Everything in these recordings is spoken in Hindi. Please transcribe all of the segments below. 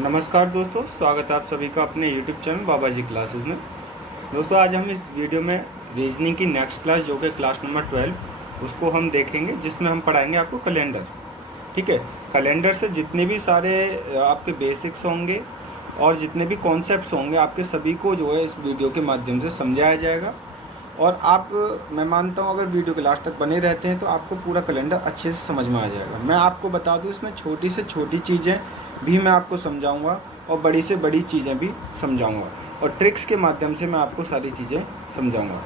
नमस्कार दोस्तों, स्वागत है आप सभी का अपने YouTube चैनल बाबा जी क्लासेस में। दोस्तों आज हम इस वीडियो में रीजनिंग की नेक्स्ट क्लास जो कि क्लास नंबर 12 उसको हम देखेंगे, जिसमें हम पढ़ाएंगे आपको कैलेंडर। ठीक है, कैलेंडर से जितने भी सारे आपके बेसिक्स होंगे और जितने भी कॉन्सेप्ट्स होंगे आपके सभी को जो है इस वीडियो के माध्यम से समझाया जाएगा। और आप, मैं मानता हूँ, अगर वीडियो के लास्ट तक बने रहते हैं तो आपको पूरा कैलेंडर अच्छे से समझ में आ जाएगा। मैं आपको बता दूँ, इसमें छोटी से छोटी चीज़ें भी मैं आपको समझाऊंगा और बड़ी से बड़ी चीज़ें भी समझाऊंगा, और ट्रिक्स के माध्यम से मैं आपको सारी चीज़ें समझाऊंगा।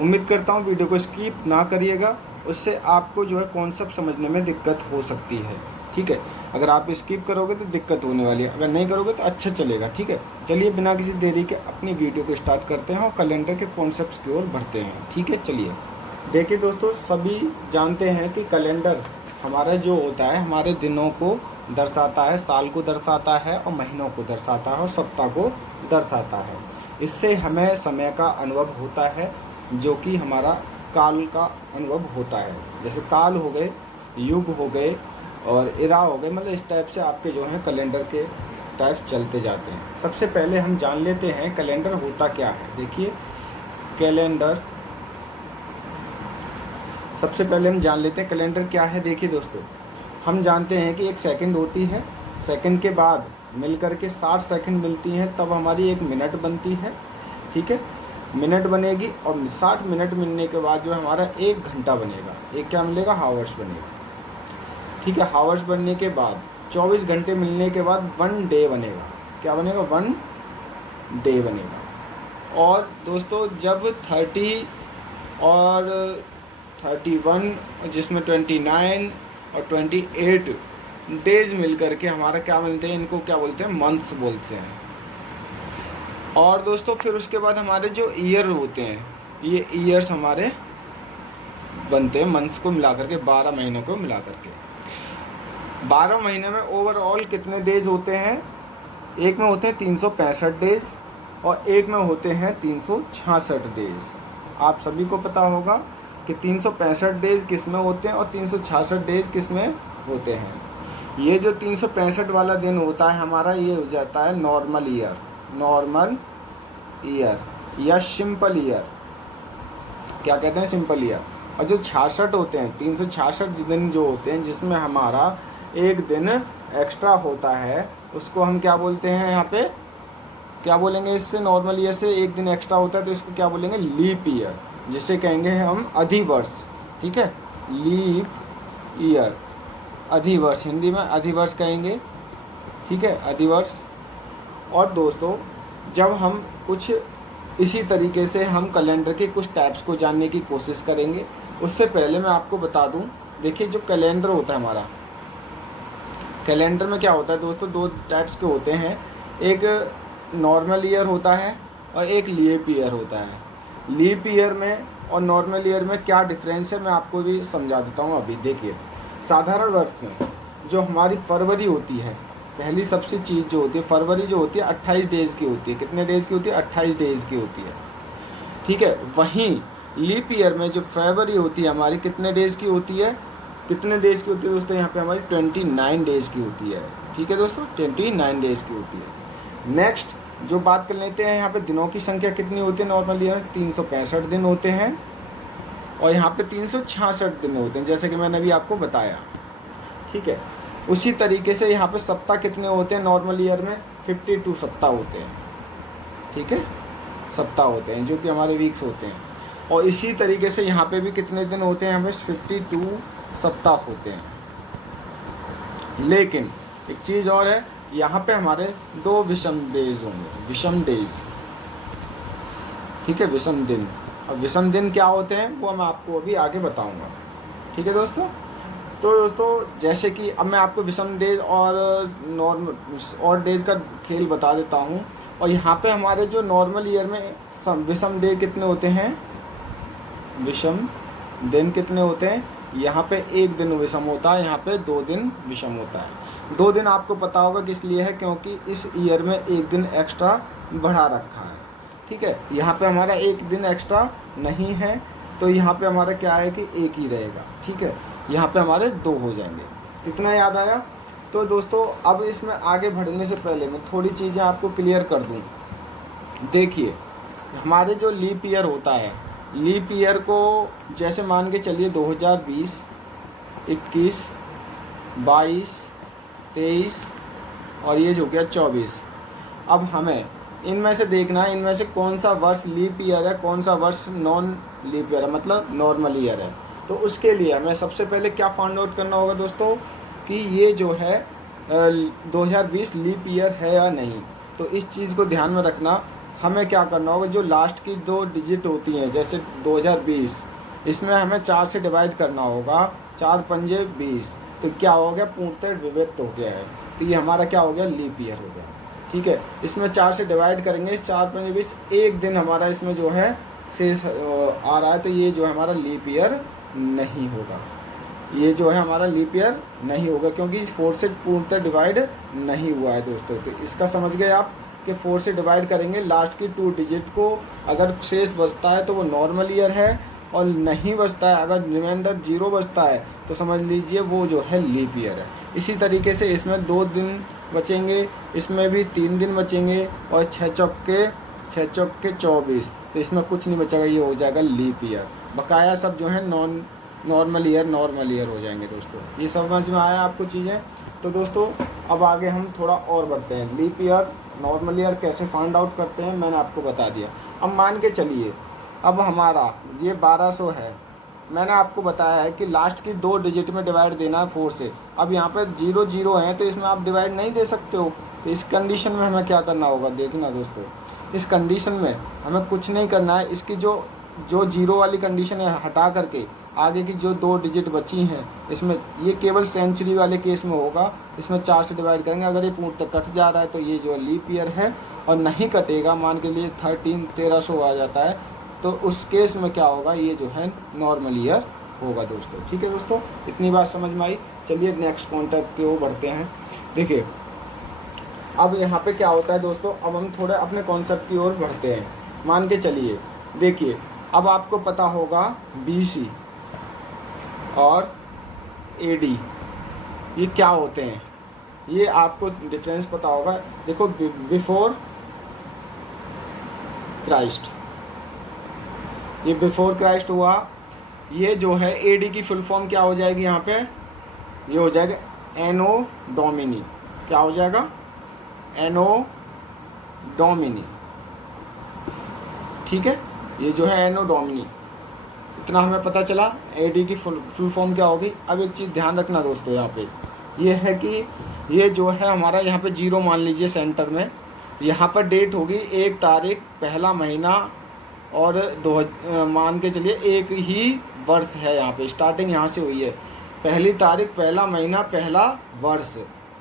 उम्मीद करता हूँ वीडियो को स्किप ना करिएगा, उससे आपको जो है कॉन्सेप्ट समझने में दिक्कत हो सकती है। ठीक है, अगर आप स्किप करोगे तो दिक्कत होने वाली है, अगर नहीं करोगे तो अच्छा चलेगा। ठीक है, चलिए बिना किसी देरी के अपनी वीडियो को स्टार्ट करते हैं और कैलेंडर के कॉन्सेप्ट्स की ओर बढ़ते हैं। ठीक है, चलिए। देखिए दोस्तों, सभी जानते हैं कि कैलेंडर हमारा जो होता है हमारे दिनों को दर्शाता है, साल को दर्शाता है और महीनों को दर्शाता है और सप्ताह को दर्शाता है। इससे हमें समय का अनुभव होता है, जो कि हमारा काल का अनुभव होता है। जैसे काल हो गए, युग हो गए और इरा हो गए, मतलब इस टाइप से आपके जो हैं कैलेंडर के टाइप चलते जाते हैं। सबसे पहले हम जान लेते हैं कैलेंडर होता क्या है। देखिए कैलेंडर, सबसे पहले हम जान लेते हैं कैलेंडर क्या है। देखिए दोस्तों, हम जानते हैं कि एक सेकंड होती है, सेकंड के बाद मिलकर के 60 सेकंड मिलती हैं, तब हमारी एक मिनट बनती है। ठीक है, मिनट बनेगी और 60 मिनट मिलने के बाद जो हमारा एक घंटा बनेगा, एक क्या मिलेगा, हावर्स बनेगा। ठीक है, हावर्स बनने के बाद 24 घंटे मिलने के बाद 1 डे बनेगा। क्या बनेगा, 1 डे बनेगा। और दोस्तों जब 30 और 31, जिसमें 29 और 28 डेज मिल करके हमारा क्या मिलते हैं, इनको क्या बोलते हैं, मंथ्स बोलते हैं। और दोस्तों फिर उसके बाद हमारे जो ईयर होते हैं, ये ईयर्स हमारे बनते हैं मंथ्स को मिला करके, 12 महीनों को मिला करके। 12 महीने में ओवरऑल कितने डेज होते हैं, एक में होते हैं 365 डेज और एक में होते हैं 366 डेज। आप सभी को पता होगा कि 365 डेज किस में होते हैं और 366 डेज किस में होते हैं। ये जो 365 वाला दिन होता है हमारा, ये हो जाता है नॉर्मल ईयर, नॉर्मल ईयर या सिंपल ईयर। क्या कहते हैं, सिंपल ईयर। और जो 66 होते हैं, 366 दिन जो होते हैं, जिसमें हमारा एक दिन एक्स्ट्रा होता है, उसको हम क्या बोलते हैं, यहाँ पे क्या बोलेंगे, इससे नॉर्मल ईयर से एक दिन एक्स्ट्रा होता है तो इसको क्या बोलेंगे, लीप ईयर, जिसे कहेंगे हम अधिवर्ष। ठीक है, लीप ईयर, अधिवर्ष, हिंदी में अधिवर्ष कहेंगे। ठीक है, अधिवर्ष। और दोस्तों जब हम कुछ इसी तरीके से हम कैलेंडर के कुछ टाइप्स को जानने की कोशिश करेंगे, उससे पहले मैं आपको बता दूं, देखिए जो कैलेंडर होता है हमारा, कैलेंडर में क्या होता है दोस्तों, 2 टाइप्स के होते हैं, एक नॉर्मल ईयर होता है और एक लीप ईयर होता है। लीप ईयर में और नॉर्मल ईयर में क्या डिफरेंस है, मैं आपको भी समझा देता हूँ अभी। देखिए, साधारण वर्ष में जो हमारी फरवरी होती है, पहली सबसे चीज़ जो होती है, फरवरी जो होती है 28 डेज़ की होती है। कितने डेज़ की होती है, 28 डेज़ की होती है। ठीक है, वहीं लीप ईयर में जो फरवरी होती है हमारी, कितने डेज़ की होती है, कितने डेज़ की होती है दोस्तों, यहाँ पे हमारी 29 डेज़ की होती है। ठीक है दोस्तों, 29 डेज़ की होती है। नेक्स्ट जो बात कर लेते हैं, यहाँ पे दिनों की संख्या कितनी होती है, नॉर्मल ईयर में 365 दिन होते हैं और यहाँ पे 366 दिन होते हैं, जैसे कि मैंने अभी आपको बताया। ठीक है, उसी तरीके से यहाँ पे सप्ताह कितने होते हैं, नॉर्मल ईयर में 52 सप्ताह होते हैं। ठीक है, सप्ताह होते हैं जो कि हमारे वीक्स होते हैं। और इसी तरीके से यहाँ पे भी कितने दिन होते हैं, हमें 52 सप्ताह होते हैं। लेकिन एक चीज़ और है, यहाँ पे हमारे 2 विषम डेज होंगे, विषम डेज। ठीक है, विषम दिन। और विषम दिन क्या होते हैं वो मैं आपको अभी आगे बताऊंगा। ठीक है दोस्तों, तो दोस्तों जैसे कि अब मैं आपको विषम डेज और नॉर्मल और डेज का खेल बता देता हूँ। और यहाँ पे हमारे जो नॉर्मल ईयर में विषम डे कितने होते हैं, विषम दिन कितने होते हैं, यहाँ पे एक दिन विषम होता है, यहाँ पे 2 दिन विषम होता है। 2 दिन आपको पता होगा किस लिए है, क्योंकि इस ईयर में एक दिन एक्स्ट्रा बढ़ा रखा है। ठीक है, यहाँ पे हमारा एक दिन एक्स्ट्रा नहीं है, तो यहाँ पे हमारा क्या है कि एक ही रहेगा। ठीक है, यहाँ पे हमारे 2 हो जाएंगे। कितना याद आया, तो दोस्तों अब इसमें आगे बढ़ने से पहले मैं थोड़ी चीज़ें आपको क्लियर कर दूं। देखिए, हमारे जो लीप ईयर होता है, लीप ईयर को जैसे मान के चलिए 2020, 21, 22, 23 और ये जो गया 24। अब हमें इनमें से देखना है, इनमें से कौन सा वर्ष लीप ईयर है, कौन सा वर्ष नॉन लीप ईयर है, मतलब नॉर्मल ईयर है। तो उसके लिए हमें सबसे पहले क्या फाइंड आउट करना होगा दोस्तों कि ये जो है 2020 लीप ईयर है या नहीं। तो इस चीज़ को ध्यान में रखना। हमें क्या करना होगा, जो लास्ट की 2 डिजिट होती हैं, जैसे 2020, इसमें हमें 4 से डिवाइड करना होगा। 4 पंजे 20, तो क्या हो गया, पूर्णतः विभक्त हो गया है। तो ये हमारा क्या हो गया, लीप ईयर हो गया। ठीक है, इसमें 4 से डिवाइड करेंगे, 4 पंजे 20, एक दिन हमारा इसमें जो है शेष आ रहा है। तो ये जो है हमारा लीप ईयर नहीं होगा, ये जो है हमारा लीप ईयर नहीं होगा, क्योंकि 4 से पूर्णतः डिवाइड नहीं हुआ है दोस्तों। तो इसका समझ गए आप कि 4 से डिवाइड करेंगे, लास्ट की 2 डिजिट को अगर शेष बचता है तो वो नॉर्मल ईयर है, और नहीं बचता है, अगर रिमाइंडर 0 बचता है तो समझ लीजिए वो जो है लीप ईयर है। इसी तरीके से इसमें 2 दिन बचेंगे, इसमें भी 3 दिन बचेंगे, और 6 चौके 24, तो इसमें कुछ नहीं बचेगा, ये हो जाएगा लीप ईयर। बकाया सब जो है नॉर्मल ईयर हो जाएंगे दोस्तों। ये समझ में आया आपको चीज़ें। तो दोस्तों अब आगे हम थोड़ा और बढ़ते हैं। लीप ईयर, नॉर्मल ईयर कैसे फाइंड आउट करते हैं मैंने आपको बता दिया। अब मान के चलिए, अब हमारा ये 1200 है, मैंने आपको बताया है कि लास्ट की 2 डिजिट में डिवाइड देना है 4 से। अब यहाँ पर 0 0 है, तो इसमें आप डिवाइड नहीं दे सकते हो। तो इस कंडीशन में हमें क्या करना होगा, देखना दोस्तों, इस कंडीशन में हमें कुछ नहीं करना है। इसकी जो 0 वाली कंडीशन है हटा करके आगे की जो 2 डिजिट बची हैं, इसमें ये केवल सेंचुरी वाले केस में होगा। इसमें 4 से डिवाइड करेंगे, अगर ये पूर्ण तक कट जा रहा है तो ये जो लीप ईयर है, और नहीं कटेगा, मान के लिए 1300 आ जाता है, तो उस केस में क्या होगा, ये जो है नॉर्मल ईयर होगा दोस्तों। ठीक है दोस्तों, इतनी बात समझ में आई। चलिए नेक्स्ट कॉन्सेप्ट की ओर बढ़ते हैं। देखिए अब यहाँ पे क्या होता है दोस्तों, अब हम थोड़े अपने कॉन्सेप्ट की ओर बढ़ते हैं। मान के चलिए, देखिए अब आपको पता होगा BC और AD ये क्या होते हैं, ये आपको डिफरेंस पता होगा। देखो, बिफोर क्राइस्ट, ये बिफोर क्राइस्ट हुआ। ये जो है AD की फुल फॉर्म क्या हो जाएगी, यहाँ पे ये हो जाएगा एनो डोमिनी। क्या हो जाएगा, एनो डोमिनी। ठीक है, ये जो है एनो डोमिनी, इतना हमें पता चला। AD की फुल फॉर्म क्या होगी। अब एक चीज़ ध्यान रखना दोस्तों, यहाँ पे ये है कि ये जो है हमारा यहाँ पे 0 मान लीजिए सेंटर में, यहाँ पर डेट होगी 1 तारीख पहला महीना, और मान के चलिए एक ही वर्ष है। यहाँ पे स्टार्टिंग यहाँ से हुई है, पहली तारीख पहला महीना पहला वर्ष।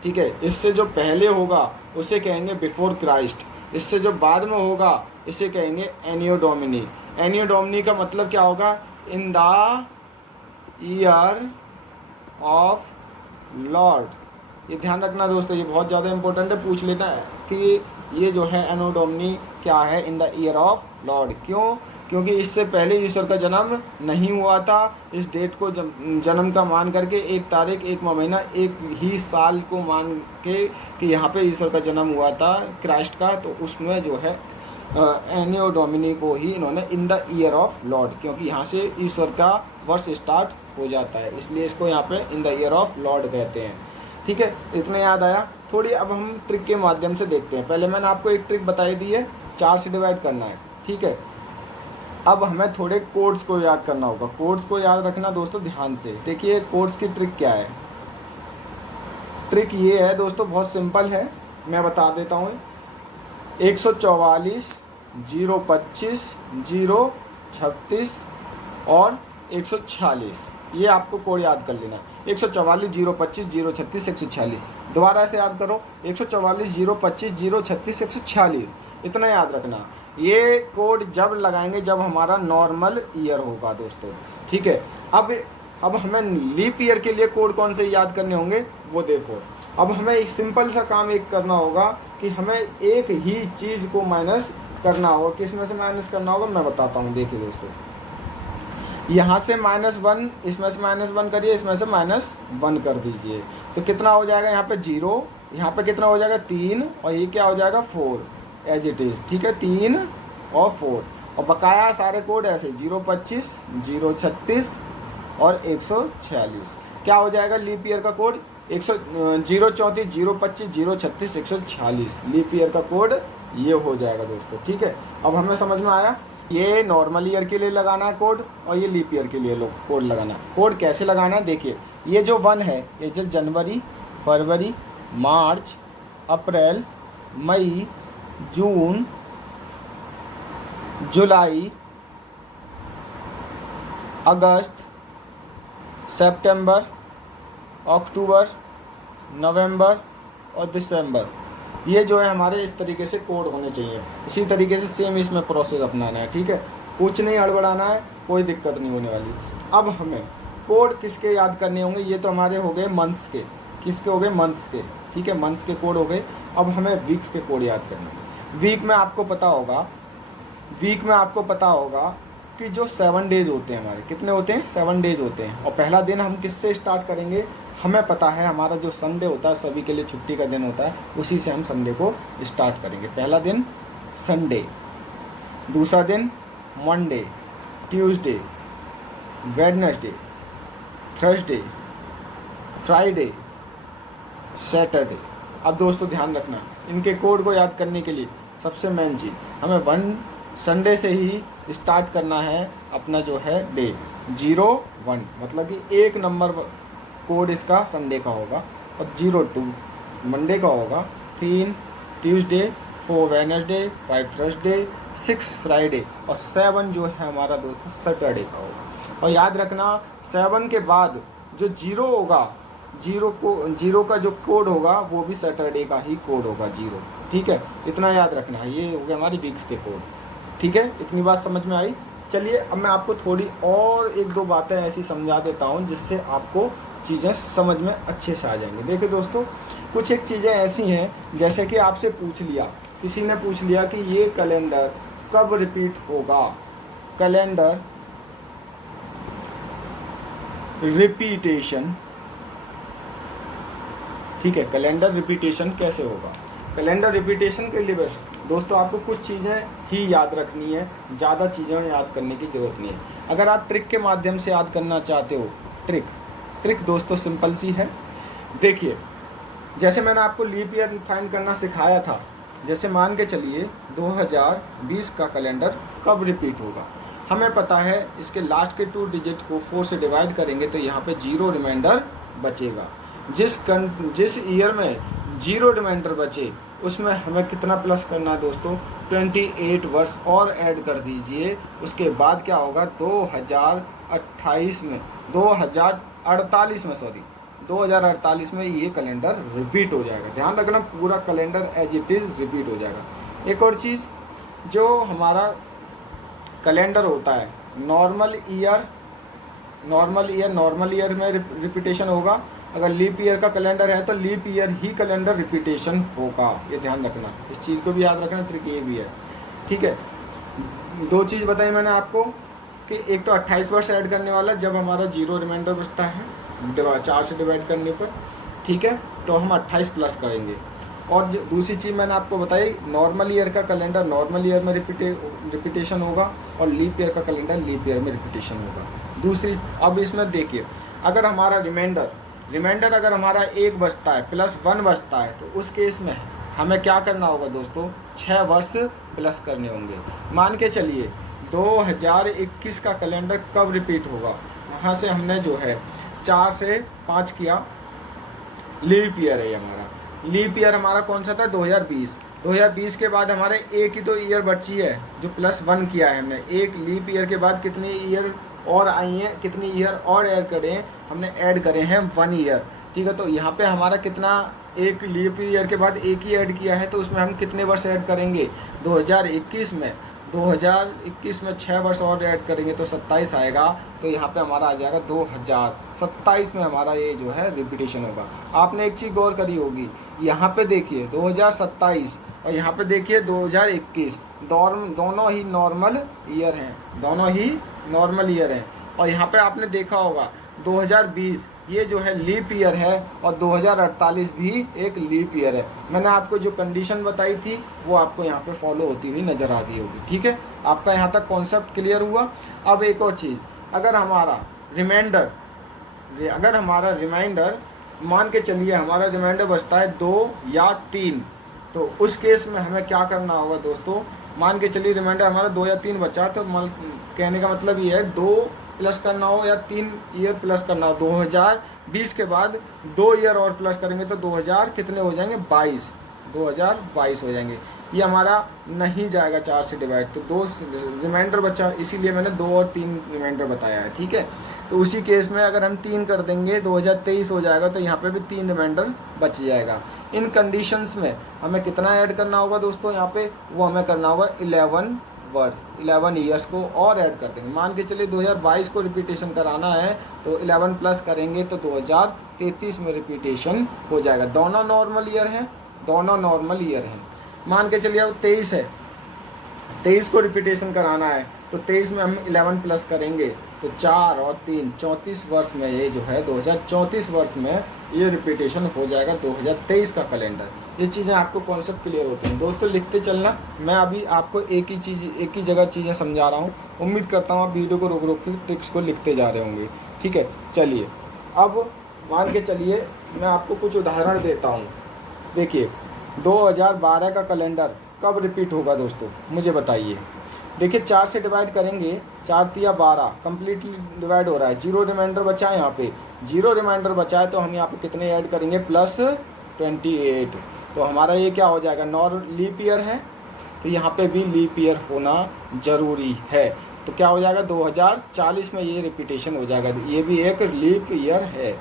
ठीक है, इससे जो पहले होगा उसे कहेंगे बिफोर क्राइस्ट, इससे जो बाद में होगा इसे कहेंगे एनियो डोमिनी। एनियो डोमिनी का मतलब क्या होगा, in the year of Lord. ये ध्यान रखना दोस्तों, ये बहुत ज़्यादा इंपॉर्टेंट है, पूछ लेता है कि ये जो है एनो डोमिनी क्या है, in the year of Lord. क्यों, क्योंकि इससे पहले ईश्वर का जन्म नहीं हुआ था। इस डेट को जन्म का मान करके 1 तारीख 1 महीना एक ही साल को मान के कि यहाँ पे ईश्वर का जन्म हुआ था क्राइस्ट का, तो उसमें जो है एनियो डोमिनी को ही इन्होंने in the year of Lord, क्योंकि यहाँ से ईश्वर का वर्ष स्टार्ट हो जाता है, इसलिए इसको यहाँ पे in the year of Lord कहते हैं। ठीक है, इतना याद आया। थोड़ी अब हम ट्रिक के माध्यम से देखते हैं। पहले मैंने आपको एक ट्रिक बताई दी है, 4 से डिवाइड करना है। ठीक है, अब हमें थोड़े कोड्स को याद करना होगा। कोड्स को याद रखना दोस्तों ध्यान से। देखिए कोड्स की ट्रिक क्या है। ट्रिक ये है दोस्तों, बहुत सिंपल है, मैं बता देता हूँ। 144 025 036 और 146, ये आपको कोड याद कर लेना। 144 025 036 146, दोबारा से याद करो, 144 025 036 146, इतना याद रखना। ये कोड जब लगाएंगे जब हमारा नॉर्मल ईयर होगा दोस्तों। ठीक है, अब हमें लीप ईयर के लिए कोड कौन से याद करने होंगे वो देखो। अब हमें एक सिंपल सा काम एक करना होगा कि हमें एक ही चीज़ को माइनस करना होगा। किस में से माइनस करना होगा मैं बताता हूँ। देखिए दोस्तों, यहाँ से -1, इसमें से -1 करिए, इसमें से -1 कर दीजिए। तो कितना हो जाएगा यहाँ पे 0, यहाँ पे कितना हो जाएगा 3, और ये क्या हो जाएगा 4 एज इट इज़। ठीक है, 3 और 4, और बकाया सारे कोड ऐसे 025, 036 और 146। क्या हो जाएगा लीप ईयर का कोड 034, 025, 036, 146 लीप ईयर का कोड ये हो जाएगा दोस्तों। ठीक है, अब हमें समझ में आया। ये नॉर्मल ईयर के लिए लगाना है कोड, और ये लीप ईयर के लिए कोड लगाना है। कोड कैसे लगाना है देखिए, ये जो 1 है ये जो जनवरी, फरवरी, मार्च, अप्रैल, मई, जून, जुलाई, अगस्त, सितंबर, अक्टूबर, नवंबर और दिसंबर, ये जो है हमारे इस तरीके से कोड होने चाहिए। इसी तरीके से सेम इसमें प्रोसेस अपनाना है। ठीक है, कुछ नहीं हड़बड़ाना है, कोई दिक्कत नहीं होने वाली। अब हमें कोड किसके याद करने होंगे, ये तो हमारे हो गए मंथ्स के। किसके हो गए, मंथ्स के। ठीक है, मंथ्स के कोड हो गए। अब हमें वीक्स के कोड याद करने होंगे। वीक में आपको पता होगा कि जो 7 डेज होते हैं हमारे, कितने होते हैं, 7 डेज होते हैं। और पहला दिन हम किससे स्टार्ट करेंगे, हमें पता है हमारा जो संडे होता है सभी के लिए छुट्टी का दिन होता है, उसी से हम संडे को स्टार्ट करेंगे। पहला दिन संडे, दूसरा दिन Monday, Tuesday, Wednesday, Thursday, Friday, Saturday. अब दोस्तों ध्यान रखना, इनके कोड को याद करने के लिए सबसे मेन चीज़, हमें 1 संडे से ही स्टार्ट करना है अपना जो है डे। 0-1 मतलब कि 1 नंबर कोड इसका संडे का होगा, और 0-2 मंडे का होगा, 3 ट्यूसडे, 4 वेडनेसडे, 5 थर्सडे, 6 फ्राइडे, और 7 जो है हमारा दोस्तों सैटरडे का होगा। और याद रखना 7 के बाद जो 0 होगा, 0 का जो कोड होगा वो भी सैटरडे का ही कोड होगा 0। ठीक है, इतना याद रखना है। ये हो गया हमारे वीक्स के कोड। ठीक है, इतनी बात समझ में आई। चलिए अब मैं आपको थोड़ी और 1-2 बातें ऐसी समझा देता हूँ जिससे आपको चीज़ें समझ में अच्छे से आ जाएंगी। देखिए दोस्तों, कुछ एक चीज़ें ऐसी हैं, जैसे कि आपसे पूछ लिया, किसी ने पूछ लिया कि ये कैलेंडर कब रिपीट होगा। कैलेंडर रिपीटेशन, ठीक है, कैलेंडर रिपीटेशन कैसे होगा। कैलेंडर रिपीटेशन के लिए बस दोस्तों आपको कुछ चीज़ें ही याद रखनी है, ज़्यादा चीज़ें याद करने की ज़रूरत नहीं है। अगर आप ट्रिक के माध्यम से याद करना चाहते हो, ट्रिक दोस्तों सिंपल सी है। देखिए, जैसे मैंने आपको लीप ईयर फाइंड करना सिखाया था, जैसे मान के चलिए 2020 का कैलेंडर कब रिपीट होगा। हमें पता है इसके लास्ट के 2 डिजिट को 4 से डिवाइड करेंगे तो यहाँ पे 0 रिमाइंडर बचेगा। जिस ईयर में 0 रिमाइंडर बचे उसमें हमें कितना प्लस करना है दोस्तों, 28 वर्ष और ऐड कर दीजिए। उसके बाद क्या होगा, 2048 में ये कैलेंडर रिपीट हो जाएगा। ध्यान रखना, पूरा calendar as it is repeat हो जाएगा। एक और चीज़, जो हमारा कैलेंडर होता है नॉर्मल ईयर में रिपीटेशन होगा। अगर लीप ईयर का कैलेंडर है तो लीप ईयर ही कैलेंडर रिपीटेशन होगा। ये ध्यान रखना, इस चीज़ को भी याद रखना, ट्रिक ये भी है। ठीक है, 2 चीज़ बताई मैंने आपको कि एक तो 28 वर्ष ऐड करने वाला जब हमारा 0 रिमाइंडर बचता है 4 से डिवाइड करने पर। ठीक है, तो हम 28 प्लस करेंगे। और दूसरी चीज़ मैंने आपको बताई, नॉर्मल ईयर का कैलेंडर नॉर्मल ईयर में रिपीटेशन होगा, और लीप ईयर का कैलेंडर लीप ईयर में रिपीटेशन होगा। दूसरी, अब इसमें देखिए, अगर हमारा रिमाइंडर अगर हमारा 1 बचता है +1 बचता है, तो उस केस में हमें क्या करना होगा दोस्तों, 6 वर्ष प्लस करने होंगे। मान के चलिए 2021 का कैलेंडर कब रिपीट होगा, वहाँ से हमने जो है 4 से 5 किया, लीप ईयर है हमारा। लीप ईयर हमारा कौन सा था, 2020 के बाद हमारे एक ही तो ईयर बची है जो +1 किया है हमने। एक लीप ईयर के बाद कितने ईयर और आई हैं, कितनी ईयर और ऐड करे हैं, हमने ऐड करे हैं 1 ईयर। ठीक है, तो यहाँ पे हमारा कितना, एक लीप ईयर के बाद एक ही ऐड किया है, तो उसमें हम कितने वर्ष ऐड करेंगे, 2021 में 6 वर्ष और ऐड करेंगे तो 27 आएगा। तो यहाँ पे हमारा आ जाएगा 2027 में हमारा ये जो है रिपीटेशन होगा। आपने एक चीज़ गौर करी होगी, यहाँ पे देखिए 2027 और यहाँ पे देखिए 2021, दोनों ही नॉर्मल ईयर हैं, और यहाँ पे आपने देखा होगा 2020 ये जो है लीप ईयर है और 2048 भी एक लीप ईयर है। मैंने आपको जो कंडीशन बताई थी वो आपको यहाँ पे फॉलो होती हुई नज़र आ गई होगी। ठीक है, आपका यहाँ तक कॉन्सेप्ट क्लियर हुआ। अब एक और चीज़, अगर हमारा रिमाइंडर मान के चलिए हमारा रिमाइंडर बचता है 2 या 3, तो उस केस में हमें क्या करना होगा दोस्तों। मान के चलिए रिमाइंडर हमारा 2 या 3 बचा, तो कहने का मतलब ये है 2 प्लस करना हो या 3 ईयर प्लस करना हो। 2020 के बाद 2 ईयर और प्लस करेंगे तो 2000 कितने हो जाएंगे, 2022 हो जाएंगे। ये हमारा नहीं जाएगा 4 से डिवाइड, तो 2 रिमाइंडर बचा, इसीलिए मैंने 2 और 3 रिमाइंडर बताया है। ठीक है, तो उसी केस में अगर हम 3 कर देंगे 2023 हो जाएगा, तो यहाँ पे भी 3 रिमाइंडर बच जाएगा। इन कंडीशंस में हमें कितना ऐड करना होगा दोस्तों, यहाँ पे वो हमें करना होगा 11 ईयर्स को और ऐड कर देंगे। मान के चलिए 2022 को रिपीटेशन कराना है तो 11 प्लस करेंगे तो 2033 में रिपीटेशन हो जाएगा। दोनों नॉर्मल ईयर हैं। मान के चलिए अब 23 है, 23 को रिपीटेशन कराना है तो 23 में हम 11 प्लस करेंगे तो 4 और 3 34 वर्ष में ये जो है 2034 वर्ष में ये रिपीटेशन हो जाएगा 2023 का कैलेंडर। ये चीज़ें आपको कॉन्सेप्ट क्लियर होते हैं दोस्तों, लिखते चलना। मैं अभी आपको एक ही जगह चीज़ें समझा रहा हूँ। उम्मीद करता हूँ आप वीडियो को रोक रोक के ट्रिक्स को लिखते जा रहे होंगे। ठीक है, चलिए अब मान के चलिए मैं आपको कुछ उदाहरण देता हूँ। देखिए 2012 का कैलेंडर कब रिपीट होगा दोस्तों, मुझे बताइए। देखिए 4 से डिवाइड करेंगे, 4 तिया 12 कम्प्लीटली डिवाइड हो रहा है। 0 रिमाइंडर बचा है, यहाँ पे 0 रिमाइंडर बचा है तो हम यहाँ पे कितने ऐड करेंगे, +28। तो हमारा ये क्या हो जाएगा, लीप ईयर है तो यहाँ पे भी लीप ईयर होना ज़रूरी है। तो क्या हो जाएगा 2040 में ये रिपीटेशन हो जाएगा, ये भी एक लीप ईयर है।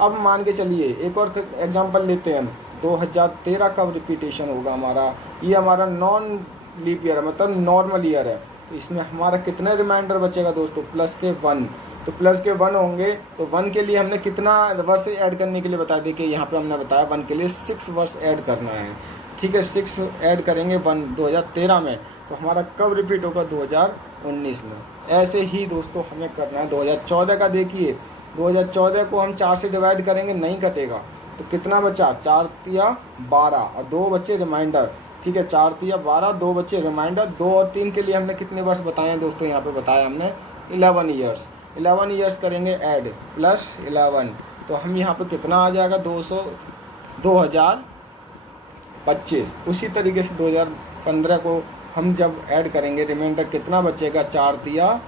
अब मान के चलिए एक और एग्जांपल लेते हैं हम। 2013 कब रिपीटेशन होगा हमारा, ये हमारा नॉन लीप ईयर है, मतलब नॉर्मल ईयर है। तो इसमें हमारा कितने रिमाइंडर बचेगा दोस्तों, +1। तो +1 होंगे तो 1 के लिए हमने कितना वर्ष ऐड करने के लिए बताया। देखिए यहाँ पे हमने बताया 1 के लिए 6 वर्ष ऐड करना है। ठीक है, 6 ऐड करेंगे 1 2013 में, तो हमारा कब रिपीट होगा, 2019 में। ऐसे ही दोस्तों हमें करना है 2014 का। देखिए 2014 को हम 4 से डिवाइड करेंगे, नहीं कटेगा, तो कितना बचा, 4 तिया 12 और 2 बच्चे रिमाइंडर। ठीक है, 4 तिया 12, 2 बच्चे रिमाइंडर। 2 और 3 के लिए हमने कितने वर्ष बताए हैं दोस्तों, यहाँ पे बताया हमने 11 ईयर्स। 11 ईयर्स करेंगे ऐड +11, तो हम यहाँ पे कितना आ जाएगा, 2025। उसी तरीके से 2015 को हम जब ऐड करेंगे रिमाइंडर कितना बचेगा, 4 तिया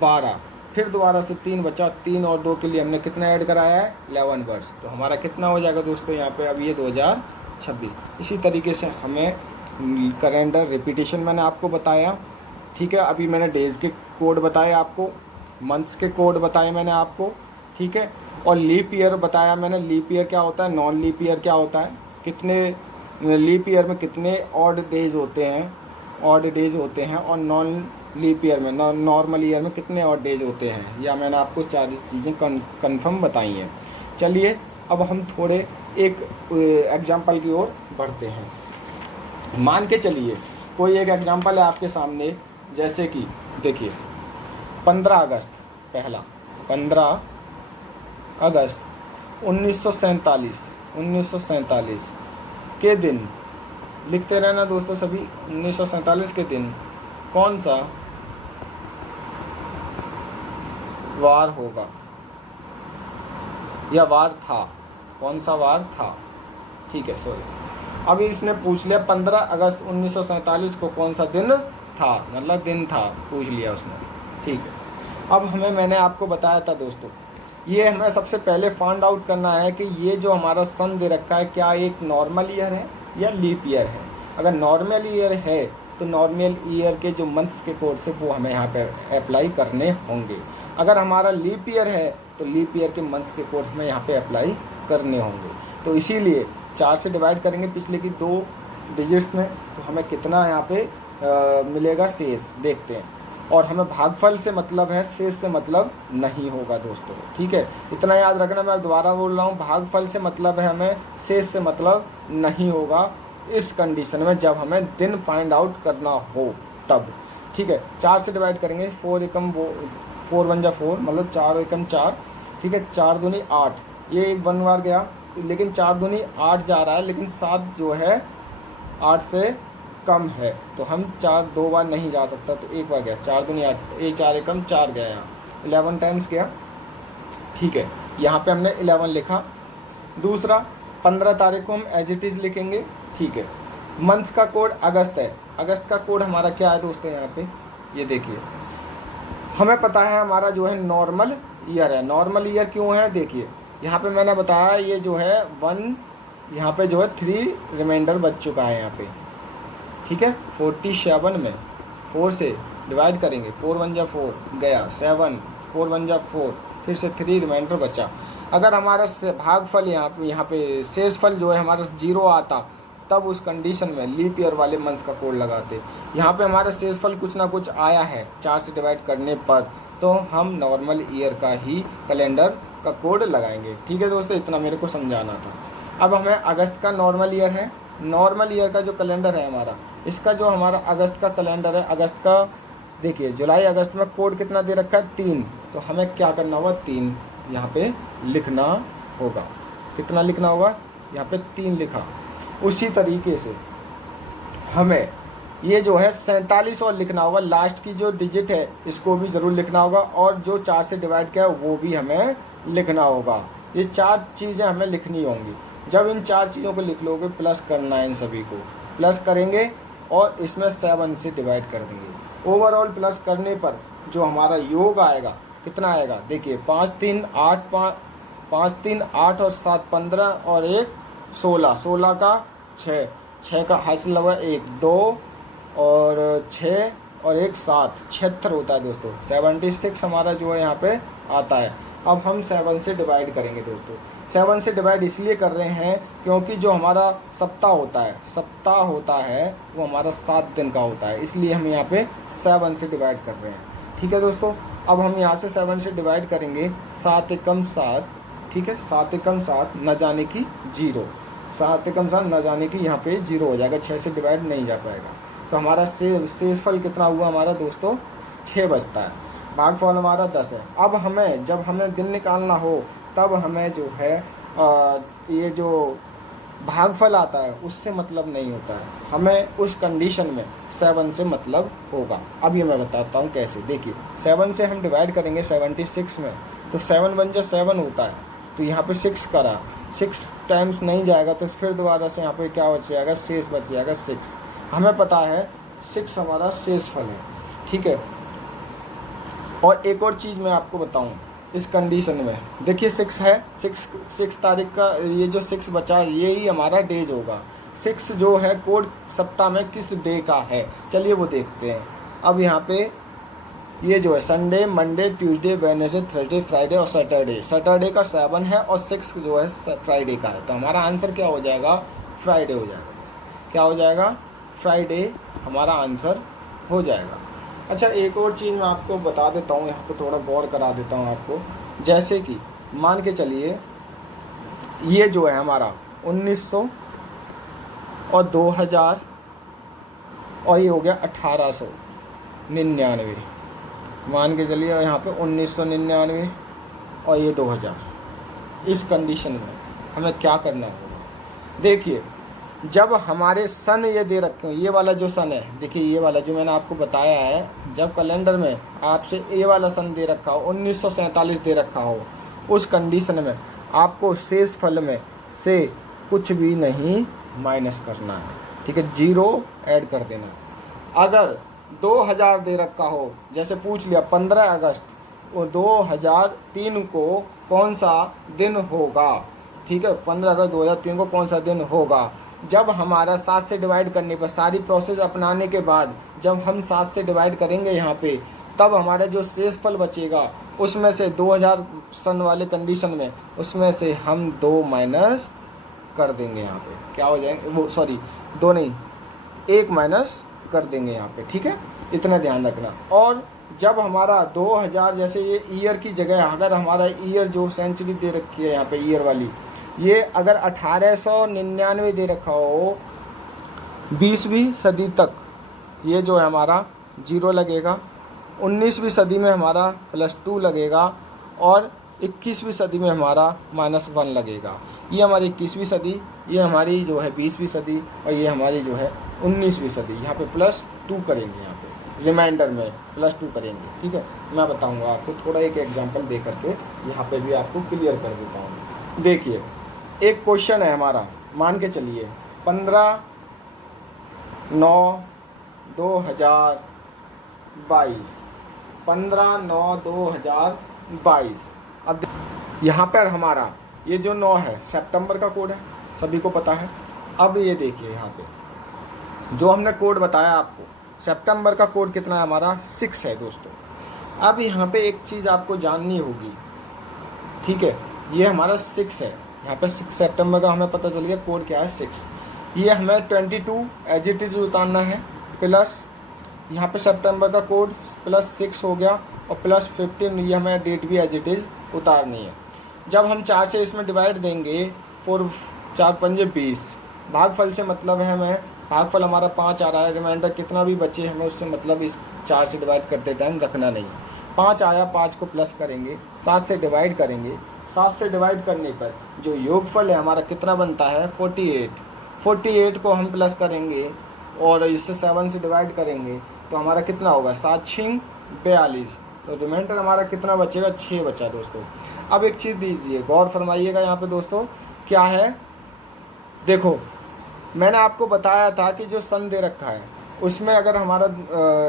12, फिर दोबारा से 3 बचा, 3 और 2 के लिए हमने कितना ऐड कराया है, 11 वर्ष। तो हमारा कितना हो जाएगा दोस्तों यहाँ पे, अब ये 2026। इसी तरीके से हमें कैलेंडर रिपीटेशन मैंने आपको बताया। ठीक है, अभी मैंने डेज़ के कोड बताए आपको, मंथ्स के कोड बताए मैंने आपको। ठीक है, और लीप ईयर बताया मैंने। लीप ईयर क्या होता है, नॉन लीप ईयर क्या होता है, कितने लीप ईयर में कितने ऑड डेज होते हैं, और नॉन लीप ईयर में, नॉर्मल ईयर में कितने ऑड डेज होते हैं, या मैंने आपको 4 चीज़ें कन्फर्म बताई हैं। चलिए अब हम थोड़े एक एग्जाम्पल की ओर बढ़ते हैं। मान के चलिए कोई एक एग्जाम्पल है आपके सामने, जैसे कि देखिए 15 अगस्त, पहला 15 अगस्त 1947 के दिन, लिखते रहना दोस्तों सभी। 1947 के दिन कौन सा वार होगा, या वार था, कौन सा वार था। ठीक है, सॉरी, अभी इसने पूछ लिया 15 अगस्त 1947 को कौन सा दिन था, मतलब दिन था पूछ लिया उसने। ठीक है, अब मैंने आपको बताया था दोस्तों, ये हमें सबसे पहले फाइंड आउट करना है कि ये जो हमारा सन दे रखा है क्या एक नॉर्मल ईयर है या लीप ईयर है। अगर नॉर्मल ईयर है तो नॉर्मल ईयर के जो मंथ्स के कोर्स है वो हमें यहाँ पर अप्लाई करने होंगे। अगर हमारा लीप ईयर है तो लीप ईयर के मंथ्स के कोर्स हमें यहाँ पे अप्लाई करने होंगे। तो इसीलिए 4 से डिवाइड करेंगे पिछले की 2 डिजिट्स में, तो हमें कितना यहाँ पे मिलेगा, शेष देखते हैं। और हमें भागफल से मतलब है, शेष से मतलब नहीं होगा दोस्तों। ठीक है, इतना याद रखना, मैं दोबारा बोल रहा हूँ, भागफल से मतलब है हमें, शेष से मतलब नहीं होगा इस कंडीशन में, जब हमें दिन फाइंड आउट करना हो तब। ठीक है, 4 से डिवाइड करेंगे, 4 1 जा 4, मतलब 4 1 4। ठीक है, 4 दूनी 8, ये एक 1 बार गया, लेकिन 4 दूनी 8 जा रहा है, लेकिन 7 जो है 8 से कम है, तो हम 4 2 बार नहीं जा सकता, तो एक बार गया। 4 दूनी 8, 1 4 एकम 4 गया, यहाँ 11 टाइम्स गया। ठीक है, यहाँ पे हमने 11 लिखा। दूसरा 15 तारीख को हम एज इट इज़ लिखेंगे। ठीक है, मंथ का कोड अगस्त है। अगस्त का कोड हमारा क्या है दोस्तों, यहाँ पे ये देखिए, हमें पता है हमारा जो है नॉर्मल ईयर है। नॉर्मल ईयर क्यों है, देखिए यहाँ पे मैंने बताया, ये जो है 1, यहाँ पे जो है 3 रिमाइंडर बच चुका है यहाँ पे। ठीक है, 47 में 4 से डिवाइड करेंगे, 4 1 जा 4 गया, 7 4 1 जा 4, फिर से 3 रिमाइंडर बचा। अगर हमारा भागफल यहाँ पे शेषफल जो है हमारा 0 आता, तब उस कंडीशन में लीप ईयर वाले मंथ्स का कोड लगाते। यहाँ पे हमारा शेषफल कुछ ना कुछ आया है 4 से डिवाइड करने पर, तो हम नॉर्मल ईयर का ही कैलेंडर का कोड लगाएंगे। ठीक है दोस्तों, इतना मेरे को समझाना था। अब हमें अगस्त का नॉर्मल ईयर है, नॉर्मल ईयर का जो कैलेंडर है हमारा, इसका जो हमारा अगस्त का कैलेंडर है, अगस्त का देखिए जुलाई अगस्त में कोड कितना दे रखा है, 3, तो हमें क्या करना होगा, 3 यहाँ पे लिखना होगा। कितना लिखना होगा, यहाँ पे 3 लिखा। उसी तरीके से हमें ये जो है 47 और लिखना होगा, लास्ट की जो डिजिट है इसको भी ज़रूर लिखना होगा, और जो 4 से डिवाइड किया है वो भी हमें लिखना होगा। ये 4 चीज़ें हमें लिखनी होंगी। जब इन 4 चीज़ों को लिख लोगे, प्लस करना है, इन सभी को प्लस करेंगे और इसमें 7 से डिवाइड कर देंगे। ओवरऑल प्लस करने पर जो हमारा योग आएगा, कितना आएगा, देखिए 5 3 8 5 3 8 और 7 15 और 1 16, 16 का 6, 6 का हासिल हुआ 1 2 और 6 और 1 7, 76 होता है दोस्तों। 76 हमारा जो है यहाँ पे आता है। अब हम 7 से डिवाइड करेंगे दोस्तों। 7 से डिवाइड इसलिए कर रहे हैं क्योंकि जो हमारा सप्ताह होता है वो हमारा 7 दिन का होता है, इसलिए हम यहाँ पे 7 से डिवाइड कर रहे हैं। ठीक है दोस्तों, अब हम यहाँ से 7 से डिवाइड करेंगे, 7 एकम 7, ठीक है, 7 एकम 7 न जाने की 0, 7 एकम 7 न जाने की यहाँ पे 0 हो जाएगा, 6 से डिवाइड नहीं जा पाएगा। तो हमारा शेषफल कितना हुआ हमारा दोस्तों, 6 बचता है। भागफल हमारा 10 है। अब हमें जब हमें दिन निकालना हो, तब हमें जो है ये जो भागफल आता है उससे मतलब नहीं होता है, हमें उस कंडीशन में 7 से मतलब होगा। अब ये मैं बताता हूँ कैसे। देखिए 7 से हम डिवाइड करेंगे 76 में, तो 7 1 जा 7 होता है, तो यहाँ पे 6 करा, 6 टाइम्स नहीं जाएगा, तो फिर दोबारा से यहाँ पे क्या बच जाएगा, शेष बच जाएगा 6। हमें पता है 6 हमारा शेषफल है। ठीक है, और एक और चीज़ मैं आपको बताऊं, इस कंडीशन में देखिए 6 है, 6 तारीख का ये जो 6 बचा है ये ही हमारा डेज होगा। 6 जो है कोड सप्ताह में किस डे का है, चलिए वो देखते हैं। अब यहाँ पे ये जो है Sunday, Monday, Tuesday, Wednesday, Thursday, Friday और सैटरडे। सैटरडे का 7 है और 6 जो है फ्राइडे का है, तो हमारा आंसर क्या हो जाएगा, फ्राइडे हो जाएगा। क्या हो जाएगा, फ्राइडे हमारा आंसर हो जाएगा। अच्छा, एक और चीज़ मैं आपको बता देता हूँ, यहाँ पे थोड़ा गौर करा देता हूँ आपको। जैसे कि मान के चलिए ये जो है हमारा 1900 और 2000 और ये हो गया 1899। मान के चलिए यहाँ पे 1999 और ये 2000। इस कंडीशन में हमें क्या करना होगा, देखिए जब हमारे सन ये दे रखे हो, ये वाला जो सन है, देखिए ये वाला जो मैंने आपको बताया है, जब कैलेंडर में आपसे ये वाला सन दे रखा हो, 1947 दे रखा हो, उस कंडीशन में आपको शेषफल में से कुछ भी नहीं माइनस करना है। ठीक है, 0 ऐड कर देना। अगर 2000 दे रखा हो, जैसे पूछ लिया 15 अगस्त, वो 2003 को कौन सा दिन होगा, ठीक है, 15 अगस्त 2003 को कौन सा दिन होगा। जब हमारा 7 से डिवाइड करने पर, सारी प्रोसेस अपनाने के बाद जब हम 7 से डिवाइड करेंगे यहाँ पे, तब हमारा जो शेषफल बचेगा उसमें से 2000 सन वाले कंडीशन में उसमें से हम 2 माइनस कर देंगे। यहाँ पे क्या हो जाएंगे, वो सॉरी 2 नहीं 1 माइनस कर देंगे यहाँ पे। ठीक है, इतना ध्यान रखना। और जब हमारा 2000 जैसे ये ईयर की जगह, अगर हमारा ईयर जो सेंचुरी दे रखी है यहाँ पे ईयर वाली, ये अगर 1899 दे रखा हो, 20वीं सदी तक ये जो है हमारा 0 लगेगा, 19वीं सदी में हमारा +2 लगेगा, और 21वीं सदी में हमारा -1 लगेगा। ये हमारी 21वीं सदी, ये हमारी जो है 20वीं सदी, और ये हमारी जो है 19वीं सदी। यहाँ पे +2 करेंगे, यहाँ पे रिमाइंडर में +2 करेंगे। ठीक है, मैं बताऊँगा आपको थोड़ा एक एग्जाम्पल दे करके, यहाँ पे भी आपको क्लियर कर देता हूँ। देखिए, एक क्वेश्चन है हमारा, मान के चलिए 15/9/2022, 15/9/2022। अब यहाँ पर हमारा ये जो 9 है सितंबर का कोड है, सभी को पता है। अब ये देखिए यहाँ पे जो हमने कोड बताया आपको, सितंबर का कोड कितना है हमारा 6 है दोस्तों। अब यहाँ पे एक चीज़ आपको जाननी होगी, ठीक है, ये हमारा 6 है, यहाँ पे 6 सितंबर का हमें पता चल गया, कोड क्या है 6। ये हमें 22 एज इट इज उतारना है, प्लस यहाँ पे सितंबर का कोड +6 हो गया, और +15 ये हमें डेट भी एज इट इज उतारनी है। जब हम 4 से इसमें डिवाइड देंगे, 4 4 पंजे 20, भागफल से मतलब है हमें, भागफल हमारा 5 आ रहा है, रिमाइंडर कितना भी बचे हमें उससे मतलब इस 4 से डिवाइड करते टाइम रखना नहीं। 5 आया, 5 को प्लस करेंगे, 7 से डिवाइड करेंगे, 7 से डिवाइड करने पर जो योगफल है हमारा कितना बनता है 48। 48 को हम प्लस करेंगे और इससे 7 से डिवाइड करेंगे तो हमारा कितना होगा 7 6 42। तो रिमाइंडर हमारा कितना बचेगा 6 बचा दोस्तों। अब एक चीज़ दीजिए, गौर फरमाइएगा यहाँ पे दोस्तों, क्या है, देखो मैंने आपको बताया था कि जो सन दे रखा है उसमें अगर हमारा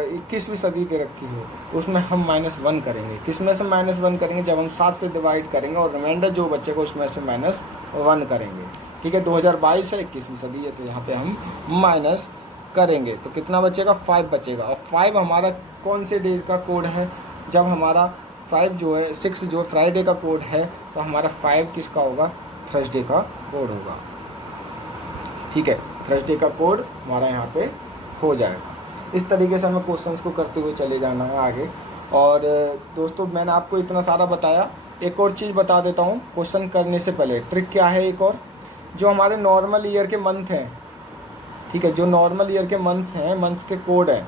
21वीं सदी दे रखी है उसमें हम -1 करेंगे। किस में से -1 करेंगे, जब हम 7 से डिवाइड करेंगे और रिमाइंडर जो बचेगा उसमें से -1 करेंगे। ठीक है, 2022 है, 21वीं सदी है, तो यहाँ पे हम माइनस करेंगे तो कितना बचेगा 5 बचेगा। और 5 हमारा कौन से डेज का कोड है, जब हमारा 5 जो है 6 जो फ्राइडे का कोड है तो हमारा 5 किसका होगा, थर्सडे का कोड होगा। ठीक है, थर्सडे का कोड हमारा यहाँ पे हो जाएगा। इस तरीके से हमें क्वेश्चंस को करते हुए चले जाना है आगे। और दोस्तों मैंने आपको इतना सारा बताया, एक और चीज़ बता देता हूँ क्वेश्चन करने से पहले, ट्रिक क्या है एक और, जो हमारे नॉर्मल ईयर के मंथ हैं, ठीक है, जो नॉर्मल ईयर के मंथ्स हैं, मंथ्स के कोड हैं,